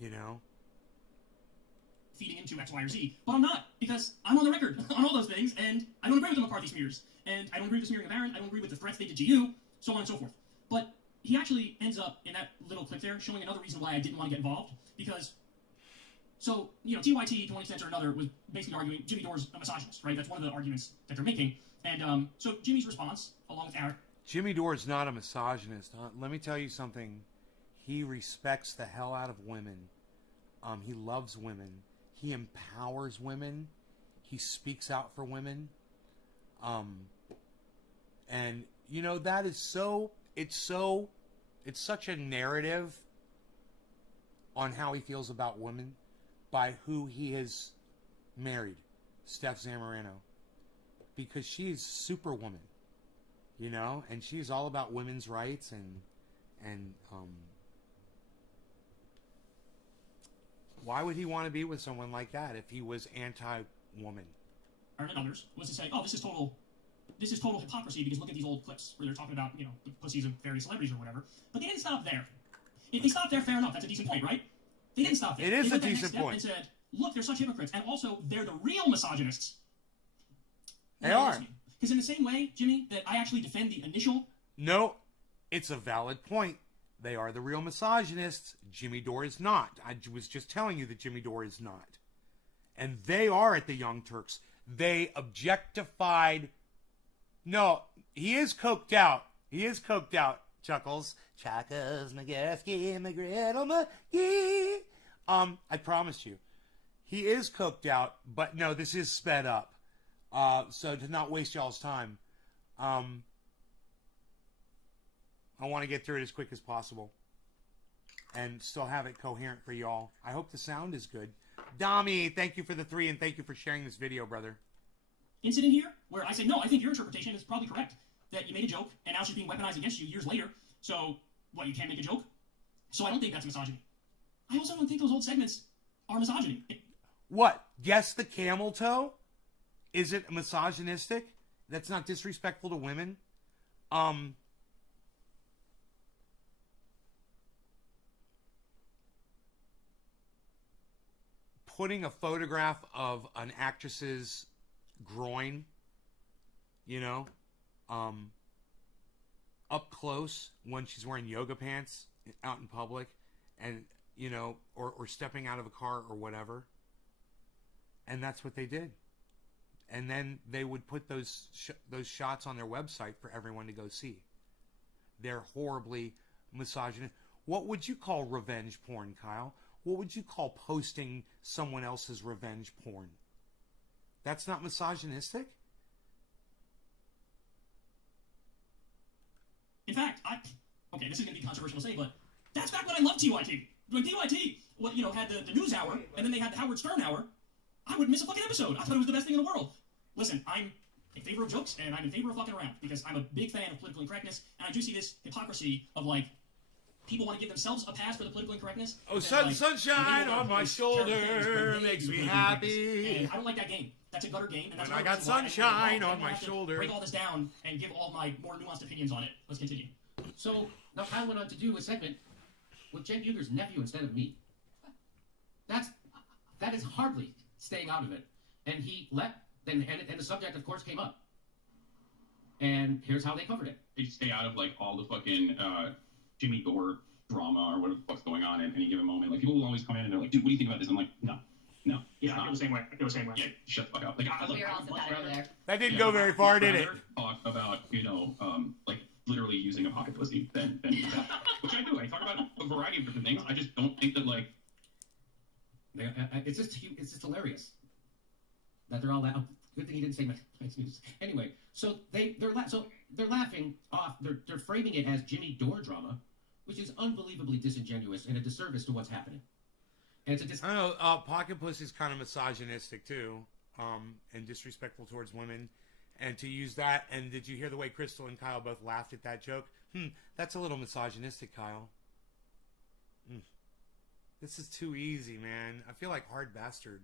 You know? Feeding into X, Y, or Z. But I'm not, because I'm on the record on all those things, and I don't agree with the McCarthy smears. And I don't agree with the smearing of Aaron. I don't agree with the threats they did to you, so on and so forth. But he actually ends up, in that little clip there, showing another reason why I didn't want to get involved. Because, so, you know, TYT, to one extent or another, was basically arguing Jimmy Dore's a misogynist, right? That's one of the arguments that they're making. And so Jimmy's response, along with Aaron... Jimmy Dore is not a misogynist. Let me tell you something. He respects the hell out of women. He loves women. He empowers women. He speaks out for women. And, you know, that is so... It's such a narrative on how he feels about women by who he has married, Steph Zamorano. Because she's superwoman, you know, and she's all about women's rights and why would he want to be with someone like that if he was anti-woman? And others was to say, oh, this is total hypocrisy because look at these old clips where they're talking about, you know, the pussies of various celebrities or whatever. But they didn't stop there. If they stopped there, fair enough. That's a decent point, right? They didn't stop there. It is they a decent point. And said, look, they're such hypocrites, and also they're the real misogynists. They are. Because in the same way, Jimmy, that I actually defend the initial... No, it's a valid point. They are the real misogynists. Jimmy Dore is not. I was just telling you that Jimmy Dore is not. And they are at the Young Turks. They objectified... No, he is coked out. He is coked out, Chuckles. Chuckles, McGuffey, McGriddle, McGee. I promise you. He is coked out, but no, this is sped up. So to not waste y'all's time, I want to get through it as quick as possible and still have it coherent for y'all. I hope the sound is good. Dami, thank you for the 3 and thank you for sharing this video, brother. Incident here where I say, no, I think your interpretation is probably correct. That you made a joke and now she's being weaponized against you years later. So, what, you can't make a joke? So I don't think that's misogyny. I also don't think those old segments are misogyny. What? Guess the camel toe? Is it misogynistic? That's not disrespectful to women? Putting a photograph of an actress's groin, you know, up close when she's wearing yoga pants out in public and, you know, or stepping out of a car or whatever. And that's what they did. And then they would put those shots on their website for everyone to go see. They're horribly misogynist. What would you call revenge porn, Kyle? What would you call posting someone else's revenge porn? That's not misogynistic? In fact, okay, this is going to be controversial to say, but that's back when I loved TYT. When TYT, you know, had the news hour, and then they had the Howard Stern hour, I wouldn't miss a fucking episode. I thought it was the best thing in the world. Listen, I'm in favor of jokes, and I'm in favor of fucking around, because I'm a big fan of political incorrectness, and I do see this hypocrisy of, like, people want to give themselves a pass for the political incorrectness. Oh, then, sunshine on my shoulder makes me happy. And I don't like that game. That's a gutter game, and that's When I got sunshine sunshine on my shoulder. Break all this down and give all my more nuanced opinions on it. Let's continue. So now Kyle went on to do a segment with Jen Uger's nephew instead of me. That is hardly staying out of it. And he let and the subject of course came up. And here's how they covered it. They stay out of like all the fucking Jimmy Dore drama or whatever the fuck's going on in any given moment. Like people will always come in and they're like, dude, what do you think about this? I'm like, no. Yeah, I feel the same way. Yeah, shut the fuck up. Like I We're all sympathetic there. That didn't go very far, did it? Talk about like literally using a pocket pussy than that. Which I do. I talk about a variety of different things. I just don't think that like it's just hilarious that they're all that. Oh, good thing he didn't say my news. Anyway, so they're laughing off. They're framing it as Jimmy Dore drama, which is unbelievably disingenuous and a disservice to what's happening. And it's I don't know. Pocket Pussy's kind of misogynistic too, and disrespectful towards women. And to use that, and did you hear the way Crystal and Kyle both laughed at that joke? That's a little misogynistic, Kyle. This is too easy, man. I feel like hard bastard.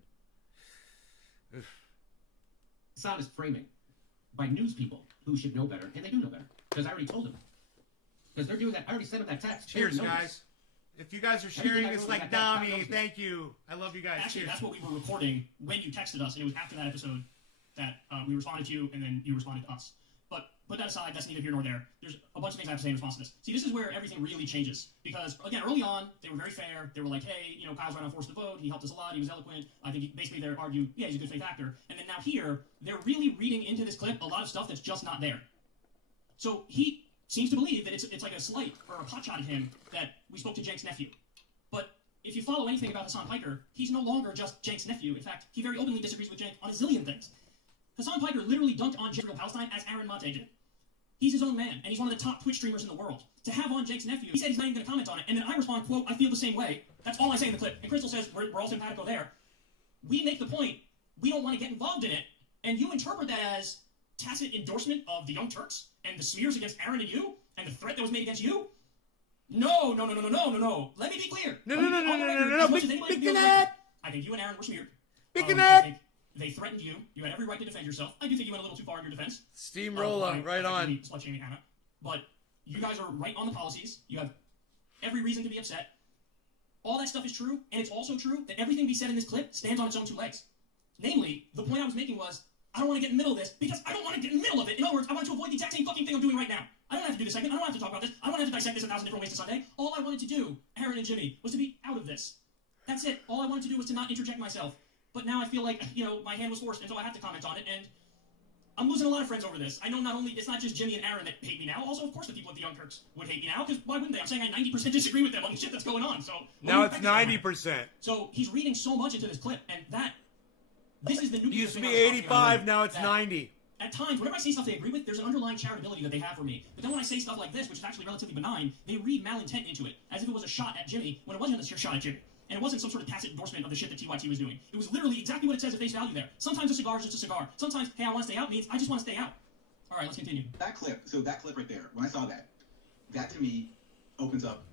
Ugh. sound is framing by news people who should know better, and they do know better because I already told them. Because they're doing that. I already sent them that text. Cheers, guys. If you guys are sharing this like Dami, thank you. I love you guys. Actually, Cheers. that's what we were recording when you texted us, and it was after that episode that we responded to you, and then you responded to us. But put that aside, that's neither here nor there. There's a bunch of things I have to say in response to this. See, this is where everything really changes. Because, again, early on, they were very fair. They were like, hey, you know, Kyle's right on Force the Vote. He helped us a lot. He was eloquent. I think basically they're arguing, yeah, he's a good faith actor. And then now here, they're really reading into this clip a lot of stuff that's just not there. So he seems to believe that it's like a slight or a potshot at him that we spoke to Jank's nephew. But if you follow anything about Hassan Piker, he's no longer just Jank's nephew. In fact, he very openly disagrees with Jank on a zillion things. Hassan Piker literally dunked on Israel Palestine as Aaron Mate did. He's his own man, and he's one of the top Twitch streamers in the world. To have on Jake's nephew, he said he's not even going to comment on it, and then I respond, quote, I feel the same way. That's all I say in the clip. And Crystal says, we're all simpatico there. We make the point, we don't want to get involved in it, and you interpret that as tacit endorsement of the Young Turks, and the smears against Aaron and you, and the threat that was made against you? No. Let me be clear. No. I think you and Aaron were smeared. Big I think they threatened you. You had every right to defend yourself. I do think you went a little too far in your defense. Steamroller, right on. Slut-shaming Hannah. But you guys are right on the policies. You have every reason to be upset. All that stuff is true, and it's also true that everything we said in this clip stands on its own two legs. Namely, the point I was making was, I don't want to get in the middle of this because I don't want to get in the middle of it. In other words, I want to avoid the exact same fucking thing I'm doing right now. I don't have to do this segment. I don't have to talk about this. I don't have to dissect this 1,000 different ways to Sunday. All I wanted to do, Aaron and Jimmy, was to be out of this. That's it. All I wanted to do was to not interject myself. But now I feel like, you know, my hand was forced, and so I have to comment on it, and I'm losing a lot of friends over this. I know not only, it's not just Jimmy and Aaron that hate me now, also, of course, the people at the Young Turks would hate me now, because why wouldn't they? I'm saying I 90% disagree with them on the shit that's going on, so... Now it's 90%. So he's reading so much into this clip, and this is the new... It used to be 85, now it's 90. At times, whenever I say stuff they agree with, there's an underlying charitability that they have for me. But then when I say stuff like this, which is actually relatively benign, they read malintent into it, as if it was a shot at Jimmy, when it wasn't a shot at Jimmy. And it wasn't some sort of tacit endorsement of the shit that TYT was doing. It was literally exactly what it says at face value there. Sometimes a cigar is just a cigar. Sometimes, hey, I want to stay out means I just want to stay out. All right, let's continue. That clip right there, when I saw that, that to me opens up,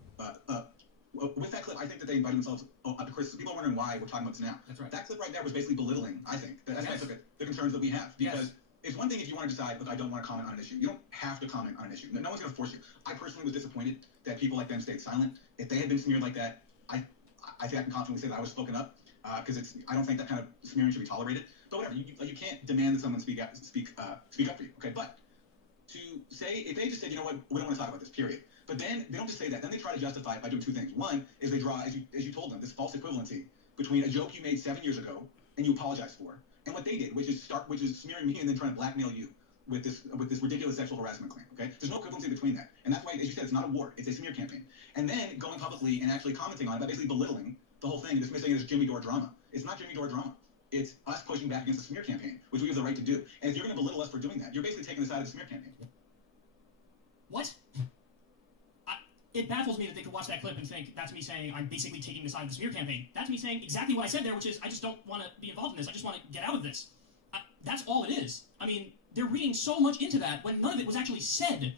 with that clip, I think that they invited themselves up to Chris. People are wondering why we're talking about this now. That's right. That clip right there was basically belittling, I think. That's why I took it, the concerns that we have. Because it's one thing if you want to decide, look, I don't want to comment on an issue. You don't have to comment on an issue. No one's going to force you. I personally was disappointed that people like them stayed silent. If they had been smeared like that, I think I can confidently say that I was spoken up, because I don't think that kind of smearing should be tolerated. But whatever, you can't demand that someone speak up for you. Okay, but to say, if they just said, you know what, we don't want to talk about this, period. But then they don't just say that. Then they try to justify it by doing two things. One is they draw, as you told them, this false equivalency between a joke you made 7 years ago and you apologized for, and what they did, which is smearing me and then trying to blackmail you with this ridiculous sexual harassment claim. Okay, there's no equivalency between that, and that's why, as you said, it's not a war, it's a smear campaign. And then going publicly and actually commenting on it by basically belittling the whole thing and dismissing it as Jimmy Dore drama. It's not Jimmy Dore drama. It's us pushing back against the smear campaign, which we have the right to do. And if you're going to belittle us for doing that, you're basically taking the side of the smear campaign. What? It baffles me that they could watch that clip and think that's me saying I'm basically taking the side of the smear campaign. That's me saying exactly what I said there, which is I just don't want to be involved in this. I just want to get out of this. That's all it is. I mean, they're reading so much into that when none of it was actually said.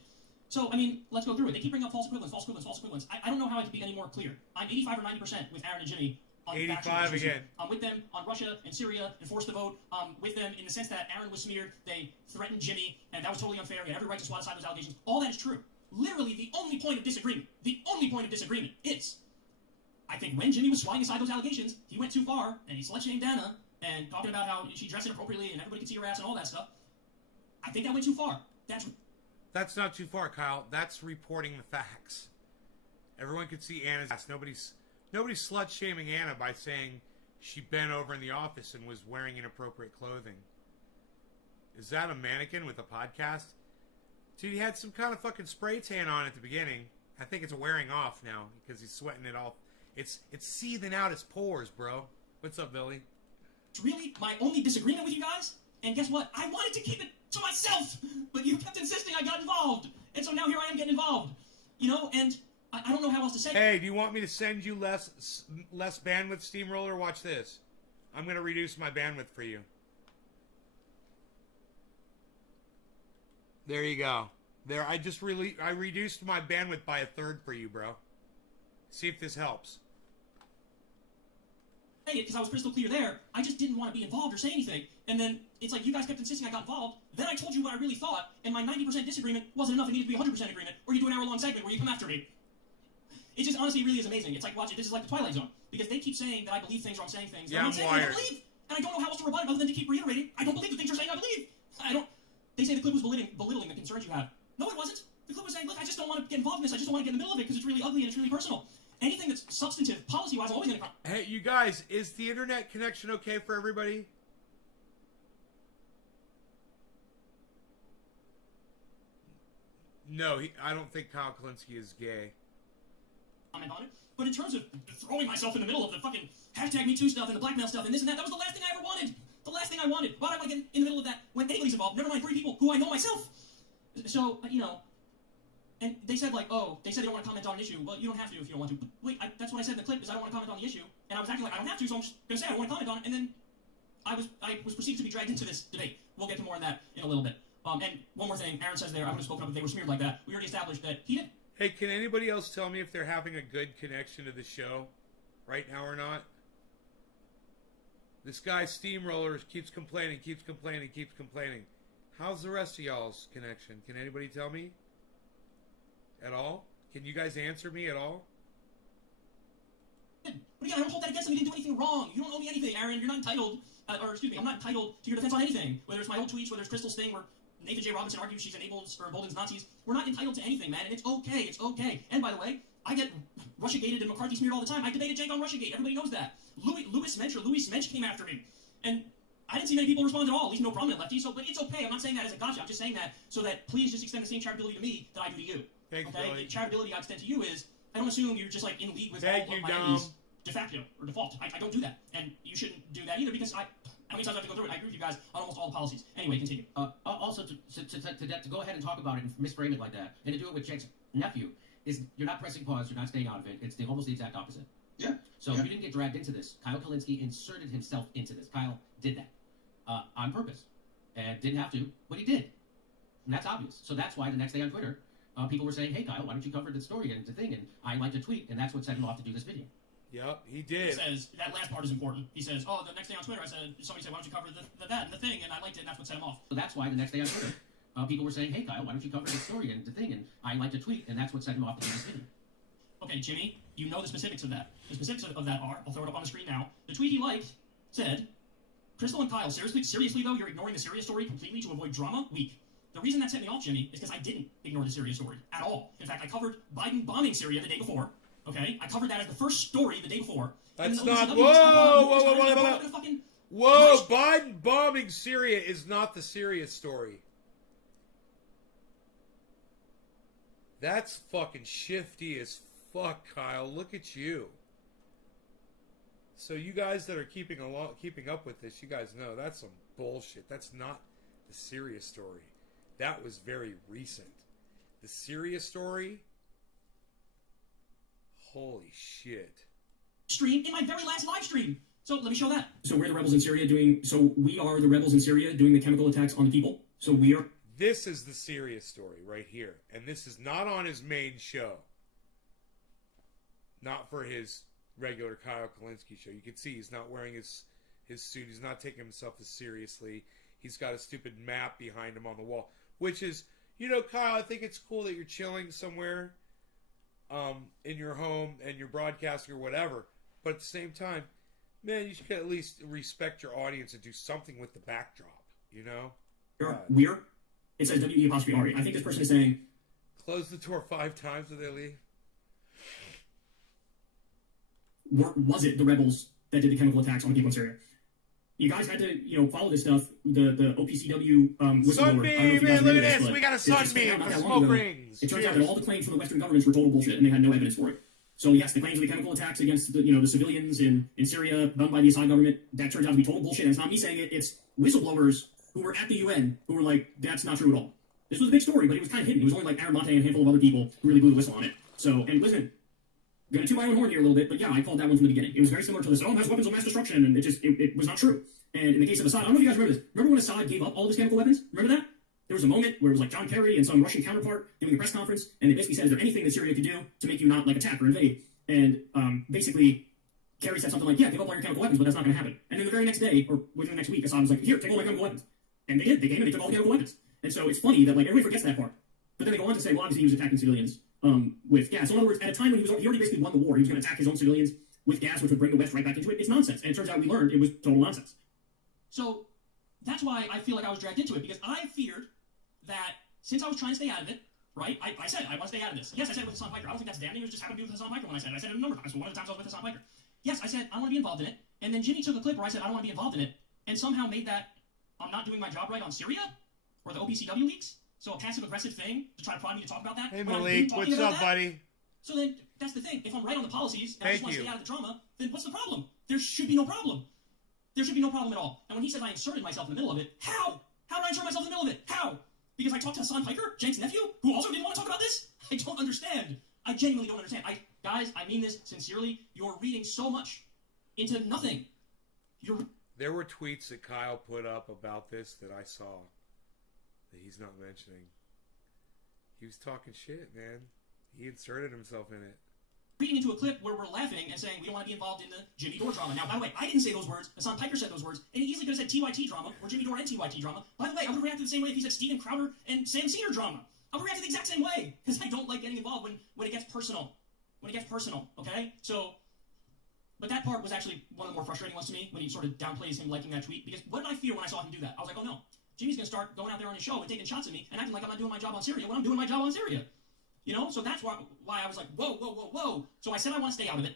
So, I mean, let's go through it. They keep bringing up false equivalence, false equivalence, false equivalence. I don't know how I can be any more clear. I'm 85 or 90% with Aaron and Jimmy on 85 again. I'm with them on Russia and Syria and forced the vote. With them in the sense that Aaron was smeared, they threatened Jimmy, and that was totally unfair. He had every right to swat aside those allegations. All that is true. Literally, the only point of disagreement is, I think when Jimmy was swatting aside those allegations, he went too far, and he slut-shamed Dana, and talking about how she dressed inappropriately and everybody could see her ass and all that stuff. I think that went too far. That's not too far, Kyle. That's reporting the facts. Everyone could see Anna's ass. Nobody's slut-shaming Anna by saying she bent over in the office and was wearing inappropriate clothing. Is that a mannequin with a podcast? Dude, he had some kind of fucking spray tan on at the beginning. I think it's wearing off now because he's sweating it off. It's seething out his pores, bro. What's up, Billy? It's really my only disagreement with you guys. And guess what? I wanted to keep it to myself, but you kept insisting I got involved. And so now here I am getting involved. You know, and I don't know how else to say it. Hey, do you want me to send you less bandwidth, Steamroller? Watch this. I'm going to reduce my bandwidth for you. There you go. There, I reduced my bandwidth by 1/3 for you, bro. See if this helps. Because I was crystal clear there. I just didn't want to be involved or say anything. And then it's like you guys kept insisting I got involved. Then I told you what I really thought, and my 90% disagreement wasn't enough. It needed to be 100% agreement, or you do an hour-long segment where you come after me. It just honestly really is amazing. It's like, watch it. This is like the Twilight Zone. Because they keep saying that I believe things or I'm saying things that I'm saying I don't believe. And I don't know how else to rebut it other than to keep reiterating, I don't believe the things you're saying I believe. They say the clip was belittling the concerns you have. No, it wasn't. The clip was saying, look, I just don't want to get involved in this. I just don't want to get in the middle of it because it's really ugly and it's really personal. Anything that's substantive, policy-wise, I'm always going to... Hey, you guys, is the internet connection okay for everybody? No, I don't think Kyle Kalinske is gay. Comment on it. But in terms of throwing myself in the middle of the fucking #MeToo stuff and the blackmail stuff and this and that, that was the last thing I ever wanted. The last thing I wanted. Why would I want to get in the middle of that when anybody's involved? Never mind 3 people who I know myself. So, you know... And they said, like, oh, they said they don't want to comment on an issue. Well, you don't have to if you don't want to. But wait, that's what I said in the clip, is I don't want to comment on the issue. And I was acting like I don't have to, so I'm just going to say I don't want to comment on it. And then I was perceived to be dragged into this debate. We'll get to more on that in a little bit. And one more thing, Aaron says there, I would have spoken up if they were smeared like that. We already established that he did. Hey, can anybody else tell me if they're having a good connection to the show right now or not? This guy, Steamroller, keeps complaining. How's the rest of y'all's connection? Can anybody tell me? At all? Can you guys answer me at all? But again, I don't hold that against him. He didn't do anything wrong. You don't owe me anything, Aaron. You're not entitled, I'm not entitled to your defense on anything. Whether it's my old tweets, whether it's Crystal's thing, where Nathan J. Robinson argues she's enables or emboldens Nazis. We're not entitled to anything, man, and it's okay. It's okay. And by the way, I get Russiagated and McCarthy smeared all the time. I debated Jake on Russiagate. Everybody knows that. Louis Mensch came after me. And I didn't see many people respond at all, at least no prominent lefties. So, but it's okay. I'm not saying that as a gotcha. I'm just saying that so that please just extend the same charitability to me that I do to you. Thanks, okay? Billy. The charitability I extend to you is, I don't assume you're just like in league with Thank all you, of my Dom. enemies de facto or default. I don't do that. And you shouldn't do that either because how many times I have to go through it? I agree with you guys on almost all the policies. Anyway, continue. Also, to go ahead and talk about it and misframe it like that, and to do it with Jake's nephew, is you're not pressing pause, you're not staying out of it. It's almost the exact opposite. Yeah. So yeah. you didn't get dragged into this. Kyle Kalinske inserted himself into this. Kyle did that on purpose. And didn't have to, but he did. And that's obvious. So that's why the next day on Twitter, people were saying, hey, Kyle, why don't you cover the story and the thing? And I liked a tweet, and that's what set him off to do this video. Yep, he did. He says, that last part is important. He says, oh, the next day on Twitter, somebody said, why don't you cover that and the thing? And I liked it, and that's what set him off. So that's why the next day on Twitter, people were saying, hey, Kyle, why don't you cover the story and the thing? And I liked a tweet, and that's what set him off to do this video. Okay, Jimmy, you know the specifics of that. The specifics of that are, I'll throw it up on the screen now. The tweet he liked said, Crystal and Kyle, seriously though, you're ignoring the Syria story completely to avoid drama? Weak. The reason that set me off, Jimmy, is because I didn't ignore the Syria story at all. In fact, I covered Biden bombing Syria the day before. Okay? I covered that as the first story the day before. That's not... Whoa! Biden bombing Syria is not the Syria story. That's fucking shifty as fuck, Kyle. Look at you. So you guys that are keeping up with this, you guys know that's some bullshit. That's not the Syria story. That was very recent. The Syria story? Holy shit. Stream in my very last live stream. So let me show that. So we are the rebels in Syria doing the chemical attacks on the people. So we are... This is the serious story right here. And this is not on his main show. Not for his regular Kyle Kalinske show. You can see he's not wearing his suit. He's not taking himself as seriously. He's got a stupid map behind him on the wall. Which is, you know, Kyle, I think it's cool that you're chilling somewhere in your home and you're broadcasting or whatever. But at the same time, man, you should at least respect your audience and do something with the backdrop, you know? We're... It says W-E-apostrophe-R-E. I think this person is saying... Close the door 5 times when they leave. Was it the rebels that did the chemical attacks on the people in Syria? You guys had to, you know, follow this stuff. The OPCW whistleblower. Sunbeam, man, look at this. We got a sunbeam for smoke rings. It turns out that all the claims from the Western governments were total bullshit, and they had no evidence for it. So yes, the claims of the chemical attacks against the civilians in Syria done by the Assad government, that turns out to be total bullshit. And it's not me saying it. It's whistleblowers who were at the UN who were like, that's not true at all. This was a big story, but it was kind of hidden. It was only like Aramonte and a handful of other people who really blew the whistle on it. So, and listen, I'm going to toot my own horn here a little bit, but yeah, I called that one from the beginning. It was very similar to this, has weapons of mass destruction, and it was not true. And in the case of Assad, I don't know if you guys remember this. Remember when Assad gave up all of his chemical weapons? Remember that? There was a moment where it was like John Kerry and some Russian counterpart doing a press conference, and they basically said, is there anything that Syria could do to make you not like attack or invade? And basically, Kerry said something like, yeah, give up all your chemical weapons, but that's not going to happen. And then the very next day, or within the next week, Assad was like, here, take all my chemical weapons. And they did. They came and they took all the chemical weapons. And so it's funny that like everybody forgets that part. But then they go on to say, well, obviously he was attacking civilians with gas. So in other words, at a time when he already basically won the war, he was going to attack his own civilians with gas, which would bring the West right back into it. It's nonsense. And it turns out we learned it was total nonsense. So that's why I feel like I was dragged into it, because I feared that since I was trying to stay out of it, right, I said I want to stay out of this. Yes, I said it with Hassan Piker. I don't think that's damning. It just happened to be with Hassan Piker when I said it. I said it a number of times, but one of the times I was with Hassan Piker. Yes, I said I want to be involved in it. And then Jimmy took a clip where I said I don't want to be involved in it, and somehow made that I'm not doing my job right on Syria or the OPCW leaks. So a passive-aggressive thing to try to prod me to talk about that. Hey, Malik, what's up, buddy? So then, that's the thing. If I'm right on the policies, and I just want to stay out of the drama, then what's the problem? There should be no problem. There should be no problem at all. And when he said I inserted myself in the middle of it, how? How did I insert myself in the middle of it? How? Because I talked to Hassan Piker, Jenk's nephew, who also didn't want to talk about this? I don't understand. I genuinely don't understand. Guys, I mean this sincerely. You're reading so much into nothing. There were tweets that Kyle put up about this that I saw that he's not mentioning. He was talking shit, man. He inserted himself in it. Reading into a clip where we're laughing and saying we don't want to be involved in the Jimmy Dore drama. Now, by the way, I didn't say those words. Hassan Piker said those words, and he easily could have said TYT drama or Jimmy Dore and TYT drama. By the way, I would react the same way if he said Steven Crowder and Sam Cedar drama. I would react the exact same way, because I don't like getting involved when it gets personal. When it gets personal, okay? So, but that part was actually one of the more frustrating ones to me, when he sort of downplays him liking that tweet, because what did I fear when I saw him do that? I was like, oh no, Jimmy's going to start going out there on his show and taking shots at me and acting like I'm not doing my job on Syria when I'm doing my job on Syria. You know? So that's why I was like, whoa. So I said I want to stay out of it.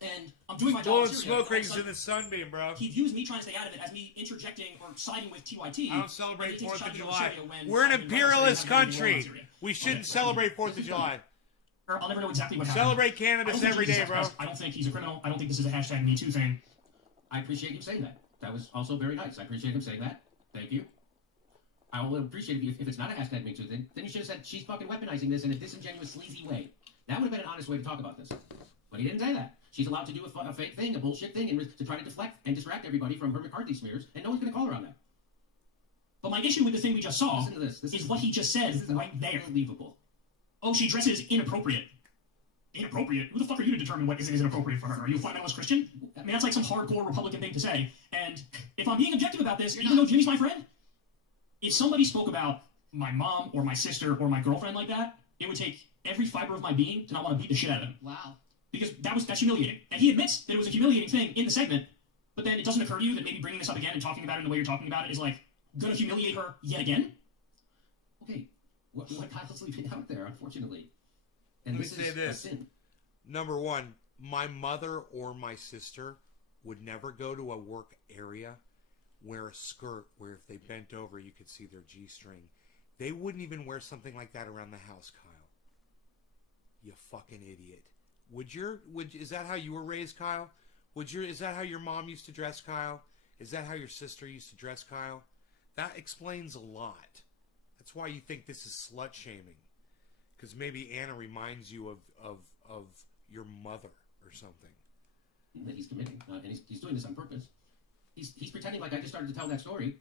And I'm doing my job on Syria. Blowing smoke rings in the sunbeam, bro. He views me trying to stay out of it as me interjecting or siding with TYT. I don't celebrate 4th of July. We're an imperialist country. We shouldn't celebrate 4th of July. I'll never know exactly what happened. Celebrate cannabis every day, bro. I don't think he's a criminal. I don't think this is a hashtag Me Too thing. I appreciate you saying that. That was also very nice. I appreciate him saying that. Thank you. I will appreciate it if it's not a hashtag Me Too thing. Then you should have said she's fucking weaponizing this in a disingenuous, sleazy way. That would have been an honest way to talk about this. But he didn't say that. She's allowed to do a fake thing, a bullshit thing, and to try to deflect and distract everybody from her McCarthy smears, and no one's going to call her on that. But my issue with the thing we just saw this is what he just said right there. Unbelievable. Oh, she dresses inappropriate. Inappropriate? Who the fuck are you to determine what is and isn't appropriate for her? Are you a fundamentalist Christian? I mean, that's like some hardcore Republican thing to say. And if I'm being objective about this, even though Jimmy's my friend, if somebody spoke about my mom or my sister or my girlfriend like that, it would take every fiber of my being to not want to beat the shit out of them. Wow. Because that's humiliating. And he admits that it was a humiliating thing in the segment, but then it doesn't occur to you that maybe bringing this up again and talking about it in the way you're talking about it is like gonna humiliate her yet again? Okay. What Kyle's leaving out there, unfortunately. And Let me this say is this. a sin. Number one, my mother or my sister would never go to a work area, wear a skirt where if they bent over you could see their G-string. They wouldn't even wear something like that around the house, Kyle. You fucking idiot. Is that how you were raised, Kyle? Is that how your mom used to dress, Kyle? Is that how your sister used to dress, Kyle? That explains a lot. That's why you think this is slut shaming. Because maybe Anna reminds you of your mother or something. That he's committing. And he's doing this on purpose. He's pretending like I just started to tell that story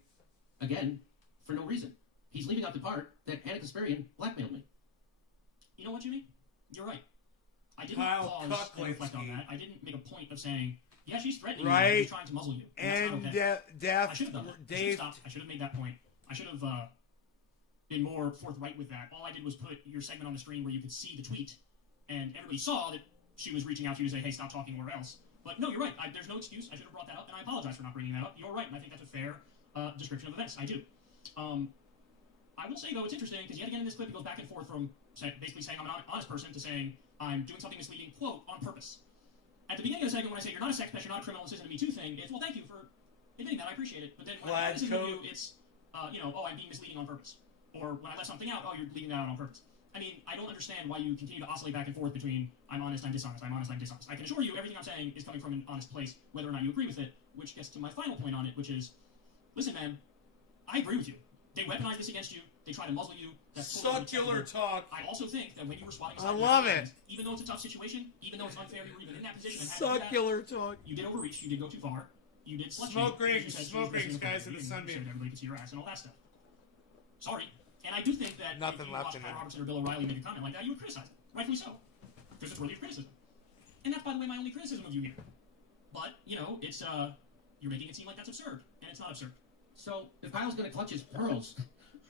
again for no reason. he's leaving out the part that Anna Kasparian blackmailed me. You know what, Jimmy? You're right. I didn't Kyle pause and reflect on Kuczynski. that. I didn't make a point of saying, yeah, she's threatening you. Right. She's trying to muzzle you. And that's not okay. I Dave, should have done that. I should have Dave, stopped. I should have made that point. I should have been more forthright with that. All I did was put your segment on the screen where you could see the tweet, and everybody saw that she was reaching out to you to say, hey, stop talking or else. But no, you're right. There's no excuse. I should have brought that up, and I apologize for not bringing that up. You're right, and I think that's a fair description of events. I do. I will say, though, it's interesting, because yet again in this clip, it goes back and forth from basically saying I'm an honest person to saying I'm doing something misleading, quote, on purpose. At the beginning of the segment, when I say you're not a sex pest, you're not a criminal, this isn't a Me Too thing, it's, well, thank you for admitting that, I appreciate it. But then when I listen to you, it's, oh, I'm being misleading on purpose. Or when I let something out, oh, you're leaving that out on purpose. I mean, I don't understand why you continue to oscillate back and forth between I'm honest, I'm dishonest, I'm honest, I'm dishonest. I can assure you everything I'm saying is coming from an honest place, whether or not you agree with it, which gets to my final point on it, which is, listen, man, I agree with you. They weaponize this against you. They try to muzzle you. That's totally succular talk. I also think that when you were swatting I love it. even though it's a tough situation, even though it's unfair you were even in that position, and had to do Succular talk. you did overreach, you did go too far, you did slut Smoke shame, rings, you said she smoke was rings, dressing guys, in the inappropriately, sunbeam. and you said everybody could see your ass and all that stuff. Sorry. And I do think that Nothing if you left watch in Pat it. Robertson or Bill O'Reilly make a comment like that, you would criticize it. Rightfully so. Because it's worthy of criticism. And that's, by the way, my only criticism of you here. But, you know, it's, you're making it seem like that's absurd. And it's not absurd. So if Kyle's going to clutch his pearls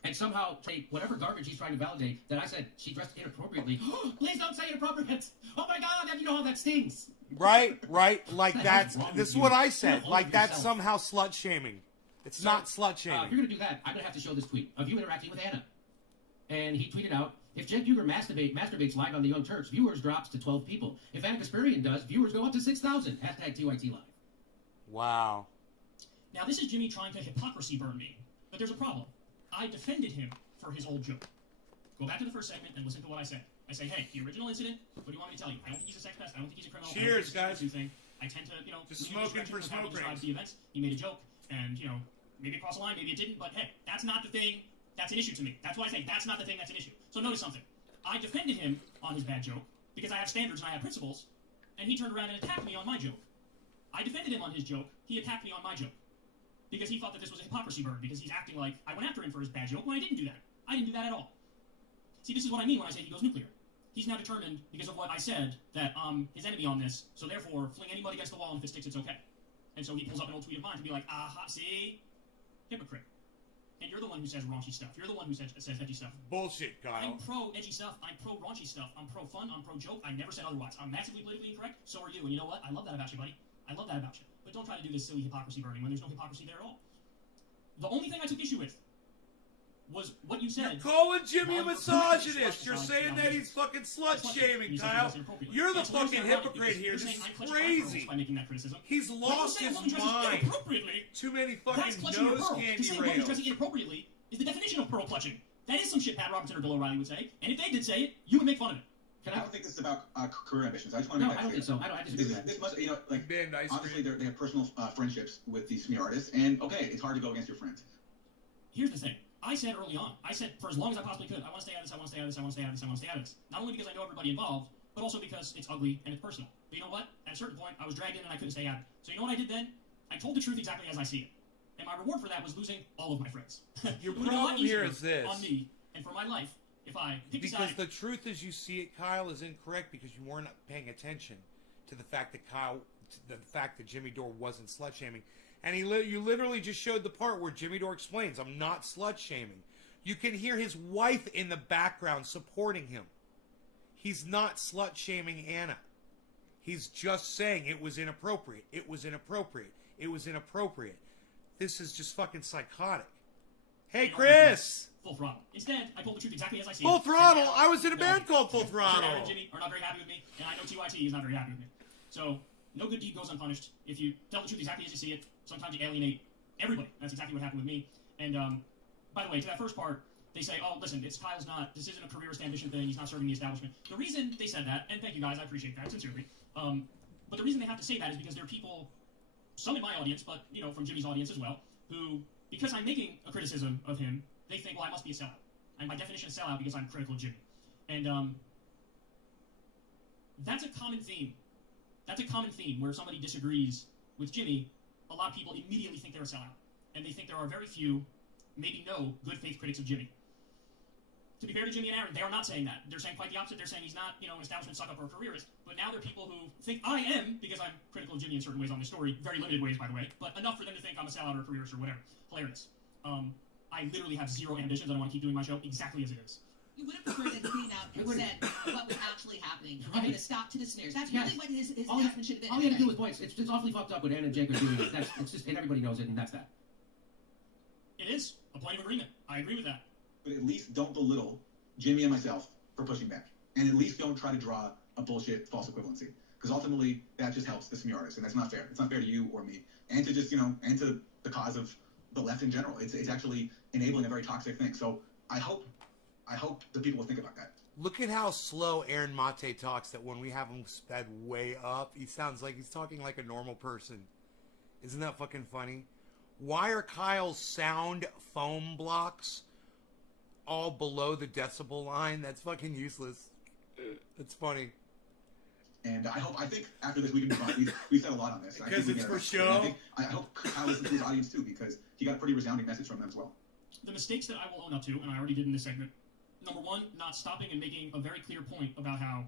and somehow take whatever garbage he's trying to validate that I said she dressed inappropriately, please don't say inappropriate. Oh my God, you know how that stings. Right. Like What the that's, hell's wrong this with is you? what I You're said. a Like hold that's yourself. somehow slut shaming. It's not slut If you're shaming. going to do that, I'm going to have to show this tweet of you interacting with Anna. And he tweeted out, if Jen Huger masturbates live on the Young Turks, viewers drops to 12 people. If Anna Kasparian does, viewers go up to 6,000. Hashtag TYT Live. Wow. Now, this is Jimmy trying to hypocrisy burn me. But there's a problem. I defended him for his old joke. Go back to the first segment and listen to what I said. I say, hey, the original incident, what do you want me to tell you? I don't think he's a sex pest. I don't think he's a criminal. Cheers, I don't think guys. he's a thing. I tend to, Just lean in this smoking direction for with how he smoke describes rings. the events. He made a joke, and, maybe it crossed the line, maybe it didn't, but hey, that's not the thing. That's an issue to me. That's why I say that's not the thing that's an issue. So notice something. I defended him on his bad joke because I have standards and I have principles, and he turned around and attacked me on my joke. I defended him on his joke. He attacked me on my joke because he thought that this was a hypocrisy burn because he's acting like I went after him for his bad joke when I didn't do that. I didn't do that at all. See, this is what I mean when I say he goes nuclear. He's now determined, because of what I said, that his enemy on this, so therefore, fling anybody against the wall, and if it sticks, it's okay. And so he pulls up an old tweet of mine to be like, aha, see? Hypocrite. And you're the one who says raunchy stuff. You're the one who says edgy stuff. Bullshit, I'm Kyle. pro edgy stuff. I'm pro raunchy stuff. I'm pro fun. I'm pro joke. I never said otherwise. I'm massively politically incorrect. So are you. And you know what? I love that about you, buddy. I love that about you. But don't try to do this silly hypocrisy burning when there's no hypocrisy there at all. The only thing I took issue with was what you said. You're calling Jimmy a on- misogynist. You're saying that he's fucking slut shaming, Kyle. You're the fucking hypocrite here. This is crazy. By making that criticism. He's lost his mind. Too many That's fucking clutching your nose pearl. To candy say a woman's rails. dressing inappropriately is the definition of pearl clutching. That is some shit Pat Robertson or Bill O'Reilly would say. And if they did say it, you would make fun of it. I don't think this is about career ambitions. I just want to No, make I that don't clear. think so. I disagree with that. This must, like, Ben, ice obviously cream. they have personal friendships with these smear artists, and okay, it's hard to go against your friends. Here's the thing. I said early on, I said for as long as I possibly could, I want to stay out of this, I want to stay out of this, I want to stay out of this, I want to stay out of this. Not only because I know everybody involved, but also because it's ugly and it's personal. But you know what? At a certain point, I was dragged in and I couldn't stay out of it. So you know what I did then? I told the truth exactly as I see it. And my reward for that was losing all of my friends. Your It would've been a lot problem here easier is this. on me and for my life if I picked a Because side. the truth as you see it, Kyle, is incorrect because you weren't paying attention to the fact that Jimmy Dore wasn't slut shaming, and you literally just showed the part where Jimmy Dore explains, "I'm not slut shaming." You can hear his wife in the background supporting him. He's not slut shaming Anna. He's just saying it was inappropriate. It was inappropriate. It was inappropriate. This is just fucking psychotic. Hey, Chris. Full throttle. Instead, I told the truth exactly as I see Full it. Throttle? And I was in a band called Full Aaron Throttle. and Jimmy are not very happy with me, and I know TYT is not very happy with me. So, no good deed goes unpunished. If you tell the truth exactly as you see it, sometimes you alienate everybody. That's exactly what happened with me. And, by the way, to that first part, they say, oh, listen, this isn't a careerist ambition thing, he's not serving the establishment. The reason they said that, and thank you guys, I appreciate that, sincerely, but the reason they have to say that is because there are people, some in my audience, but, from Jimmy's audience as well, who, because I'm making a criticism of him, they think, well, I must be a sellout. And by definition, a sellout because I'm critical of Jimmy. And, that's a common theme. That's a common theme where somebody disagrees with Jimmy. A lot of people immediately think they're a sellout. And they think there are very few maybe no good faith critics of Jimmy. To be fair to Jimmy and Aaron, they are not saying that. They're saying quite the opposite. They're saying he's not, an establishment suck-up or a careerist. But now there are people who think I am, because I'm critical of Jimmy in certain ways on this story, very limited ways, by the way, but enough for them to think I'm a sellout or a careerist or whatever. Hilarious. I literally have zero ambitions. I don't want to keep doing my show exactly as it is. You would have preferred that he came out and said what was actually happening. I'm going to stop to the smears. That's really what his announcement should have been. All you had to do was voice. It's just awfully fucked up what Ann and Jake are doing. It's just, and everybody knows it, and that's that. It is a point of agreement. I agree with that. But at least don't belittle Jimmy and myself for pushing back. And at least don't try to draw a bullshit false equivalency. Because ultimately, that just helps the smear artist, and that's not fair. It's not fair to you or me. And to just, and to the cause of the left in general. It's actually enabling a very toxic thing. So I hope the people will think about that. Look at how slow Aaron Mate talks, that when we have him sped way up, he sounds like he's talking like a normal person. Isn't that fucking funny? Why are Kyle's sound foam blocks all below the decibel line? That's fucking useless. It's funny. And I think after this we can move on. We've said a lot on this. Because it's for show? I hope Kyle listens to his audience too, because he got a pretty resounding message from them as well. The mistakes that I will own up to, and I already did in this segment. Number one, not stopping and making a very clear point about how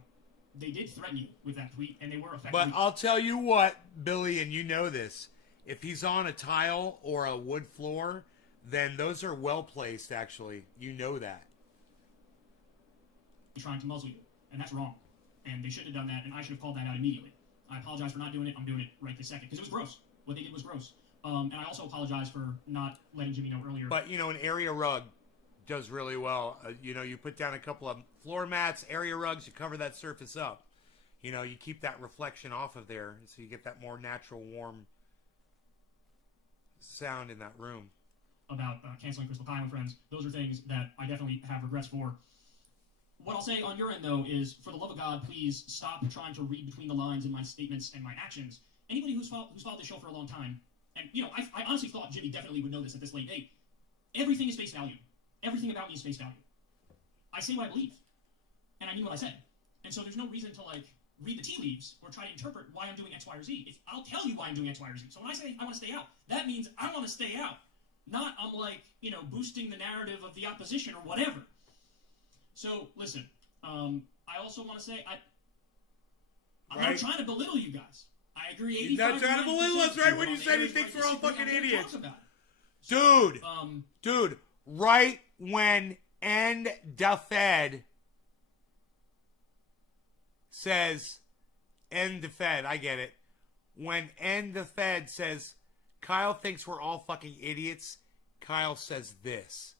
they did threaten you with that tweet, and they were effective. But I'll tell you what, Billy, and you know this. If he's on a tile or a wood floor, then those are well placed, actually. You know that. Trying to muzzle you, and that's wrong. And they shouldn't have done that, and I should have called that out immediately. I apologize for not doing it. I'm doing it right this second, because it was gross. What they did was gross. And I also apologize for not letting Jimmy know earlier. But, an area rug does really well. You put down a couple of floor mats, area rugs, you cover that surface up. You keep that reflection off of there, so you get that more natural, warm sound in that room. About canceling Crystal Kyle and friends. Those are things that I definitely have regrets for. What I'll say on your end, though, is, for the love of God, please stop trying to read between the lines in my statements and my actions. Anybody who's followed this show for a long time, and, I honestly thought Jimmy definitely would know this at this late date. Everything is face value. Everything about me is face value. I say what I believe, and I mean what I say. And so there's no reason to, read the tea leaves or try to interpret why I'm doing X, Y, or Z. I'll tell you why I'm doing X, Y, or Z. So when I say I want to stay out, that means I want to stay out. Not I'm boosting the narrative of the opposition or whatever. So, listen, I also want to say I'm not trying to belittle you guys. I agree 85%. He's not trying to belittle us, right? When you said he thinks we're all fucking idiots. Dude, right when End the Fed says, End the Fed, I get it. When End the Fed says, Kyle thinks we're all fucking idiots, Kyle says this.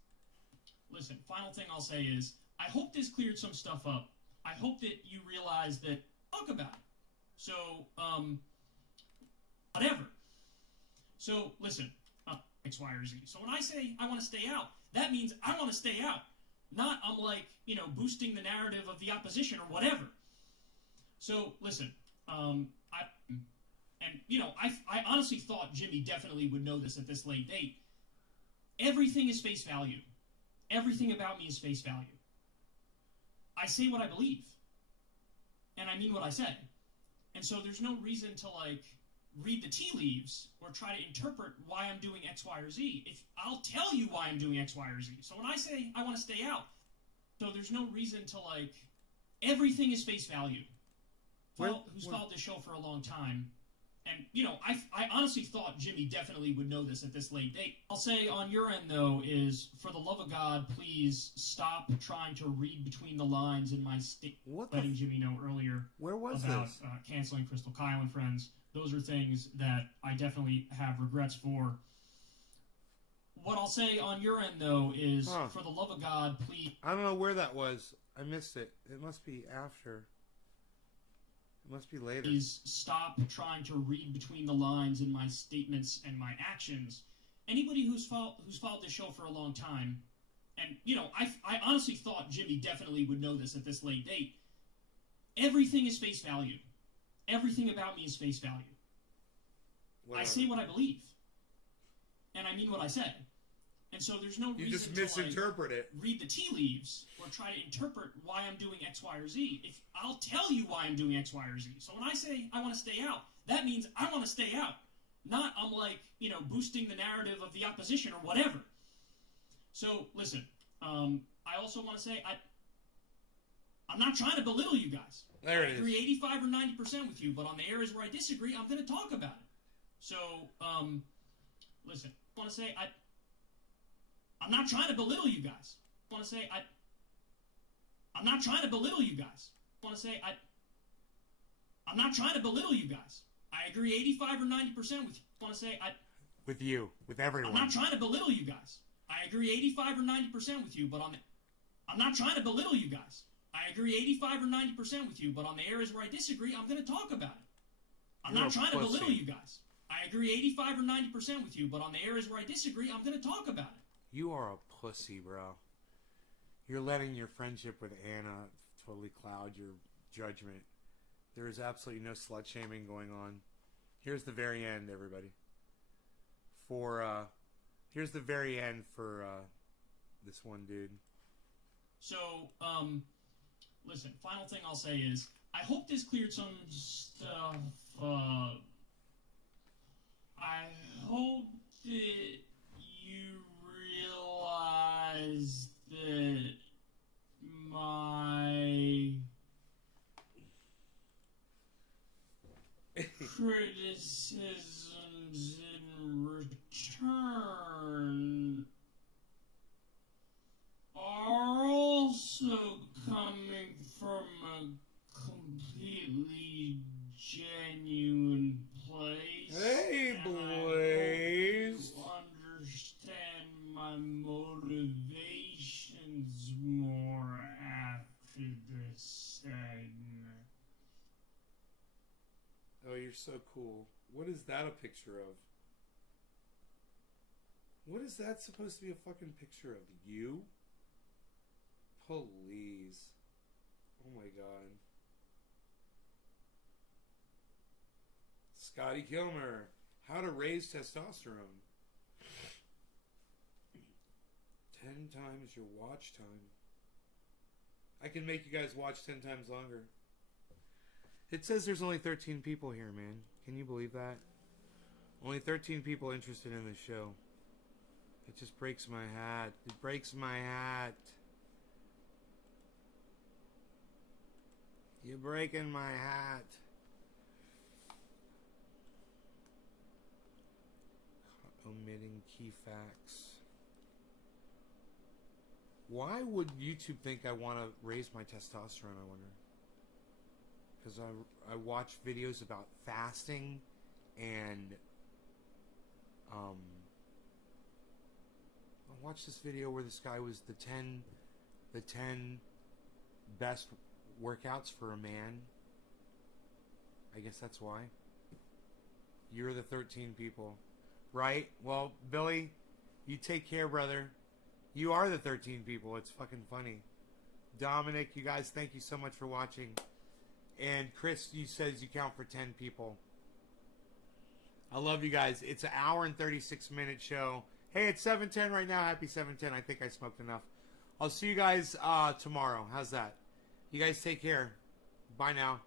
Listen, final thing I'll say is, I hope this cleared some stuff up. I hope that you realize that, talk about it. So, whatever. So, listen, X, Y, or Z. So when I say I want to stay out, that means I want to stay out. Not I'm boosting the narrative of the opposition or whatever. So, listen, I honestly thought Jimmy definitely would know this at this late date. Everything is face value. Everything about me is face value. I say what I believe, and I mean what I say. And so there's no reason to, read the tea leaves or try to interpret why I'm doing X, Y, or Z. I'll tell you why I'm doing X, Y, or Z. So when I say I want to stay out, so there's no reason to, everything is face value. Who's followed this show for a long time, and, I honestly thought Jimmy definitely would know this at this late date. I'll say on your end, though, is, for the love of God, please stop trying to read between the lines in my letting Jimmy know earlier about canceling Crystal Kyle and friends. Those are things that I definitely have regrets for. What I'll say on your end, though, is, for the love of God, please... I don't know where that was. I missed it. It must be after. It must be later. Please stop trying to read between the lines in my statements and my actions. Anybody who's followed this show for a long time, and, I honestly thought Jimmy definitely would know this at this late date. Everything is face value. Everything about me is face value. I say what I believe, and I mean what I say. And so there's no reason to misinterpret it. Read the tea leaves or try to interpret why I'm doing X, Y, or Z. I'll tell you why I'm doing X, Y, or Z. So when I say I want to stay out, that means I want to stay out. Not I'm boosting the narrative of the opposition or whatever. So listen, I also want to say I'm not trying to belittle you guys. There it I agree 85 or 90% with you, but on the areas where I disagree, I'm going to talk about it. So, listen, I want to say I'm not trying to belittle you guys. I want to say I'm not trying to belittle you guys. I want to say I'm not trying to belittle you guys. I agree 85 or 90% with you. I want to say with you, with everyone. I'm not trying to belittle you guys. I agree 85 or 90% with you, but I'm not trying to belittle you guys. I agree 85 or 90% with you, but on the areas where I disagree, I'm going to talk about it. I'm You're not trying to pussy. belittle you guys. I agree 85 or 90% with you, but on the areas where I disagree, I'm going to talk about it. You are a pussy, bro. You're letting your friendship with Anna totally cloud your judgment. There is absolutely no slut shaming going on. Here's the very end, everybody. Here's the very end for this one dude. So, listen, final thing I'll say is, I hope this cleared some stuff up. I hope that you realize that my criticisms in return are also coming from a completely genuine place. Hey, and boys. I hope you understand my motivations more after this segment. Oh, you're so cool. What is that a picture of? What is that supposed to be a fucking picture of? You? Please. Oh my god. Scotty Kilmer. How to raise testosterone. 10 times your watch time. I can make you guys watch 10 times longer. It says there's only 13 people here, man. Can you believe that? Only 13 people interested in this show. It just breaks my hat. It breaks my hat. You're breaking my hat. Omitting key facts. Why would YouTube think I want to raise my testosterone, I wonder? Because I watch videos about fasting and I watched this video where this guy was the 10 best workouts for a man. I guess that's why. You're the 13 people. Right? Well, Billy, you take care, brother. You are the 13 people. It's fucking funny. Dominic, you guys, thank you so much for watching. And Chris, you says you count for 10 people. I love you guys. It's an hour and 36-minute show. Hey, it's 7:10 right now. Happy 7:10. I think I smoked enough. I'll see you guys tomorrow. How's that? You guys take care. Bye now.